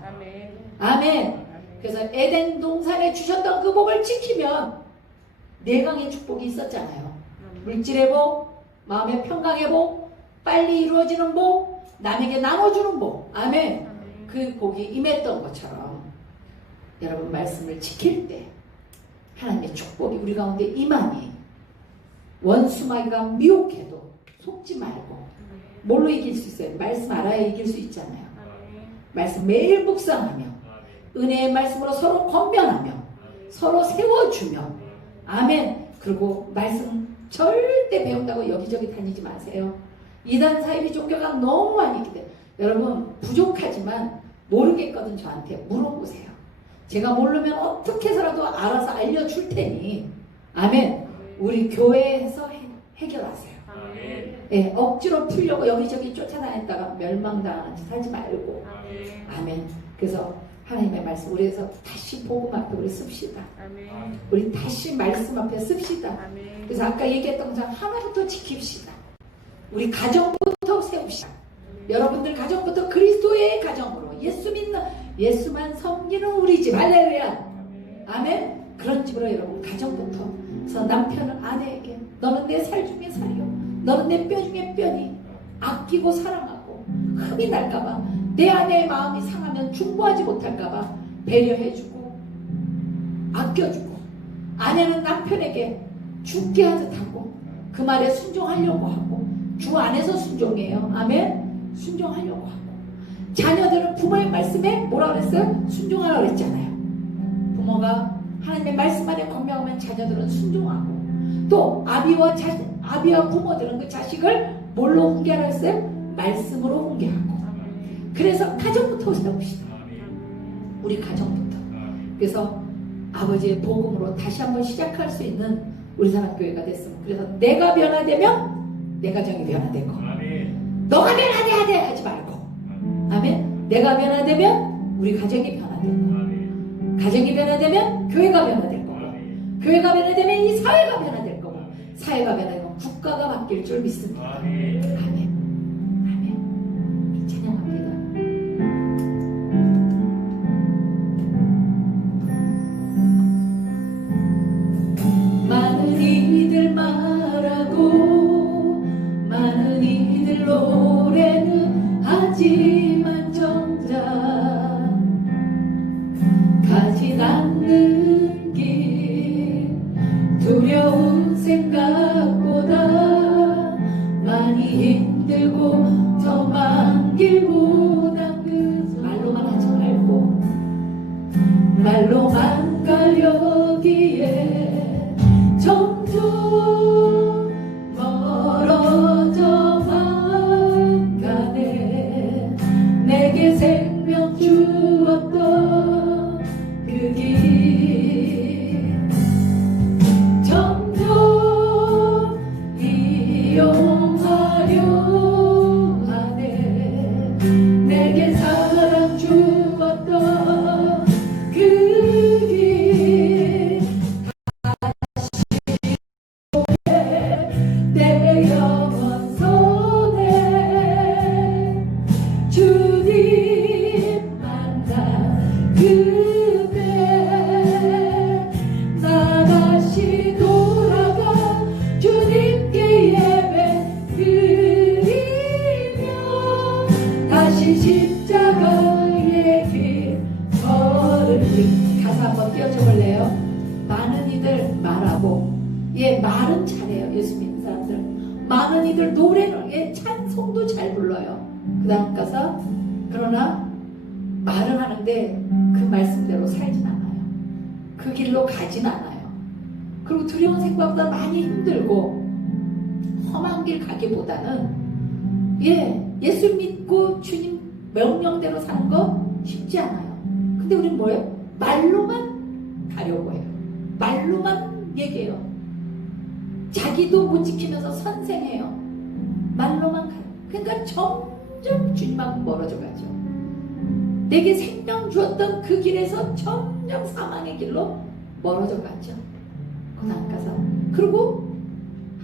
아멘. 그래서 에덴 동산에 주셨던 그 복을 지키면 내강의 축복이 있었잖아요. 물질의 복, 마음의 평강의 복, 빨리 이루어지는 복, 남에게 나눠주는 복. 아멘. 그 복이 임했던 것처럼 여러분 말씀을 지킬 때 하나님의 축복이 우리 가운데 임하니 원수마귀가 미혹해도 속지 말고 뭘로 이길 수 있어요? 말씀 알아야 이길 수 있잖아요. 말씀 매일 묵상하며 은혜의 말씀으로 서로 권면하며 서로 세워주며 아멘. 그리고 말씀 절대 배운다고 여기저기 다니지 마세요. 이단 사이비 종교가 너무 많이 있기 때문에 여러분 부족하지만 모르겠거든 저한테 물어보세요. 제가 모르면 어떻게 해서라도 알아서 알려줄 테니 아멘. 우리 교회에서 해결하세요. 아멘. 예, 억지로 풀려고 여기저기 쫓아다녔다가 멸망당하는 짓 하지 말고. 아멘. 아멘. 그래서 하나님의 말씀 우리에서 다시 복음 앞에 우리 씁시다. 아멘. 우리 다시 말씀 앞에 씁시다. 아멘. 그래서 아까 얘기했던 것처럼 하나부터 지킵시다. 우리 가정부터 세웁시다. 여러분들 가정부터 그리스도의 가정으로 예수 믿는 예수만 섬기는 우리 집 할렐루야. 아멘. 그런 집으로 여러분 가정부터. 그래서 남편은 아내에게 너는 내 살 중에 살이요 너는 내 뼈 중에 뼈니 아끼고 사랑하고 흠이 날까봐 내 아내의 마음이 상하면 중보하지 못할까봐 배려해주고 아껴주고 아내는 남편에게 죽게 하듯 하고 그 말에 순종하려고 하고 주 안에서 순종해요. 아멘. 순종하려고 하고 자녀들은 부모의 말씀에 뭐라 그랬어요? 순종하라고 그랬잖아요. 부모가 하나님의 말씀 안에 건명하면 자녀들은 순종하고 또 아비와 부모들은 그 자식을 뭘로 훈계하라 했어요? 말씀으로 훈계하고. 그래서 가정부터 세웁시다. 우리 가정부터. 그래서 아버지의 복음으로 다시 한번 시작할 수 있는 우리 사랑교회가 됐으면. 그래서 내가 변화되면 내 가정이 변화되고 너가 변화돼야 돼 하지 말고 아멘. 내가 변화되면 우리 가정이 변화되고 가정이 변화되면 교회가 변화될 거고 교회가 변화되면 이 사회가 변화될 거고 사회가 변화되면 국가가 바뀔 줄 믿습니다. 아멘. 아멘. 찬양합니다. 많은 이들 말하고 많은 이들 노래는 하지만 정작 가지 않는 길 두려운 생각보다 많이 힘들고 험한 길보다 그 말로만 하지 말고 말로만 가려기에 점점 멀어져만 가네. 내게 생명 주었던 그 길 점점 이용하려 하네. 내게 사랑 주었던 그 길 내 영원 손에 주님 만나 그때 나 다시 돌아가 주님께 예배 드리며 다시 십자가의 길 걸으리. 가사 한번 띄워줘 볼래요? 많은 이들 말하고 말은 잘해요. 예수 믿는 사람들 많은 이들 노래를 찬송도 잘 불러요. 그 다음 가사 그러나 말은 하는데 그 말씀대로 살진 않아요. 그 길로 가진 않아요. 그리고 두려운 생각보다 많이 힘들고 험한 길 가기보다는 예수 믿고 주님 명령대로 사는 거 쉽지 않아요. 근데 우리는 뭐예요? 말로만 가려고 해요. 말로만 얘기해요. 자기도 못 지키면서 선생해요. 말로만 가요. 그러니까 점점 주님하고 멀어져 가죠. 내게 생명 주었던 그 길에서 점점 사망의 길로 멀어져 갔죠. 고난 가서. 그리고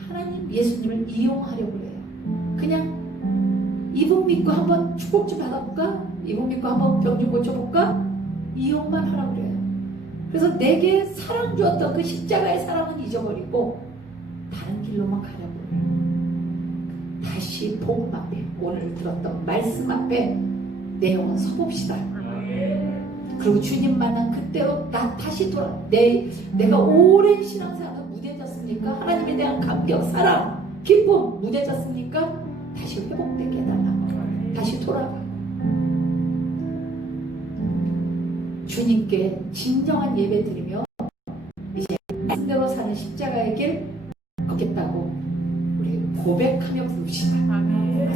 하나님 예수님을 이용하려고 해요. 그냥 이분 믿고 한번 축복 좀 받아볼까? 이분 믿고 한번 병 좀 고쳐볼까? 이용만 하라고 그래요. 그래서 내게 사랑 주었던 그 십자가의 사랑은 잊어버리고 다른 길로만 가려고 해요. 다시 복음 앞에 오늘 들었던 말씀 앞에 내 영혼 서봅시다. 그리고 주님 만난 그때로 나 다시 돌아. 내가 오랜 신앙생활도 무뎌졌습니까? 하나님에 대한 감격, 사랑, 기쁨 무뎌졌습니까? 다시 회복되게 해달라고. 다시 돌아가. 주님께 진정한 예배 드리며 이제 말씀대로 사는 십자가의 길 걷겠다고 우리 고백하며 부릅시다. 아멘.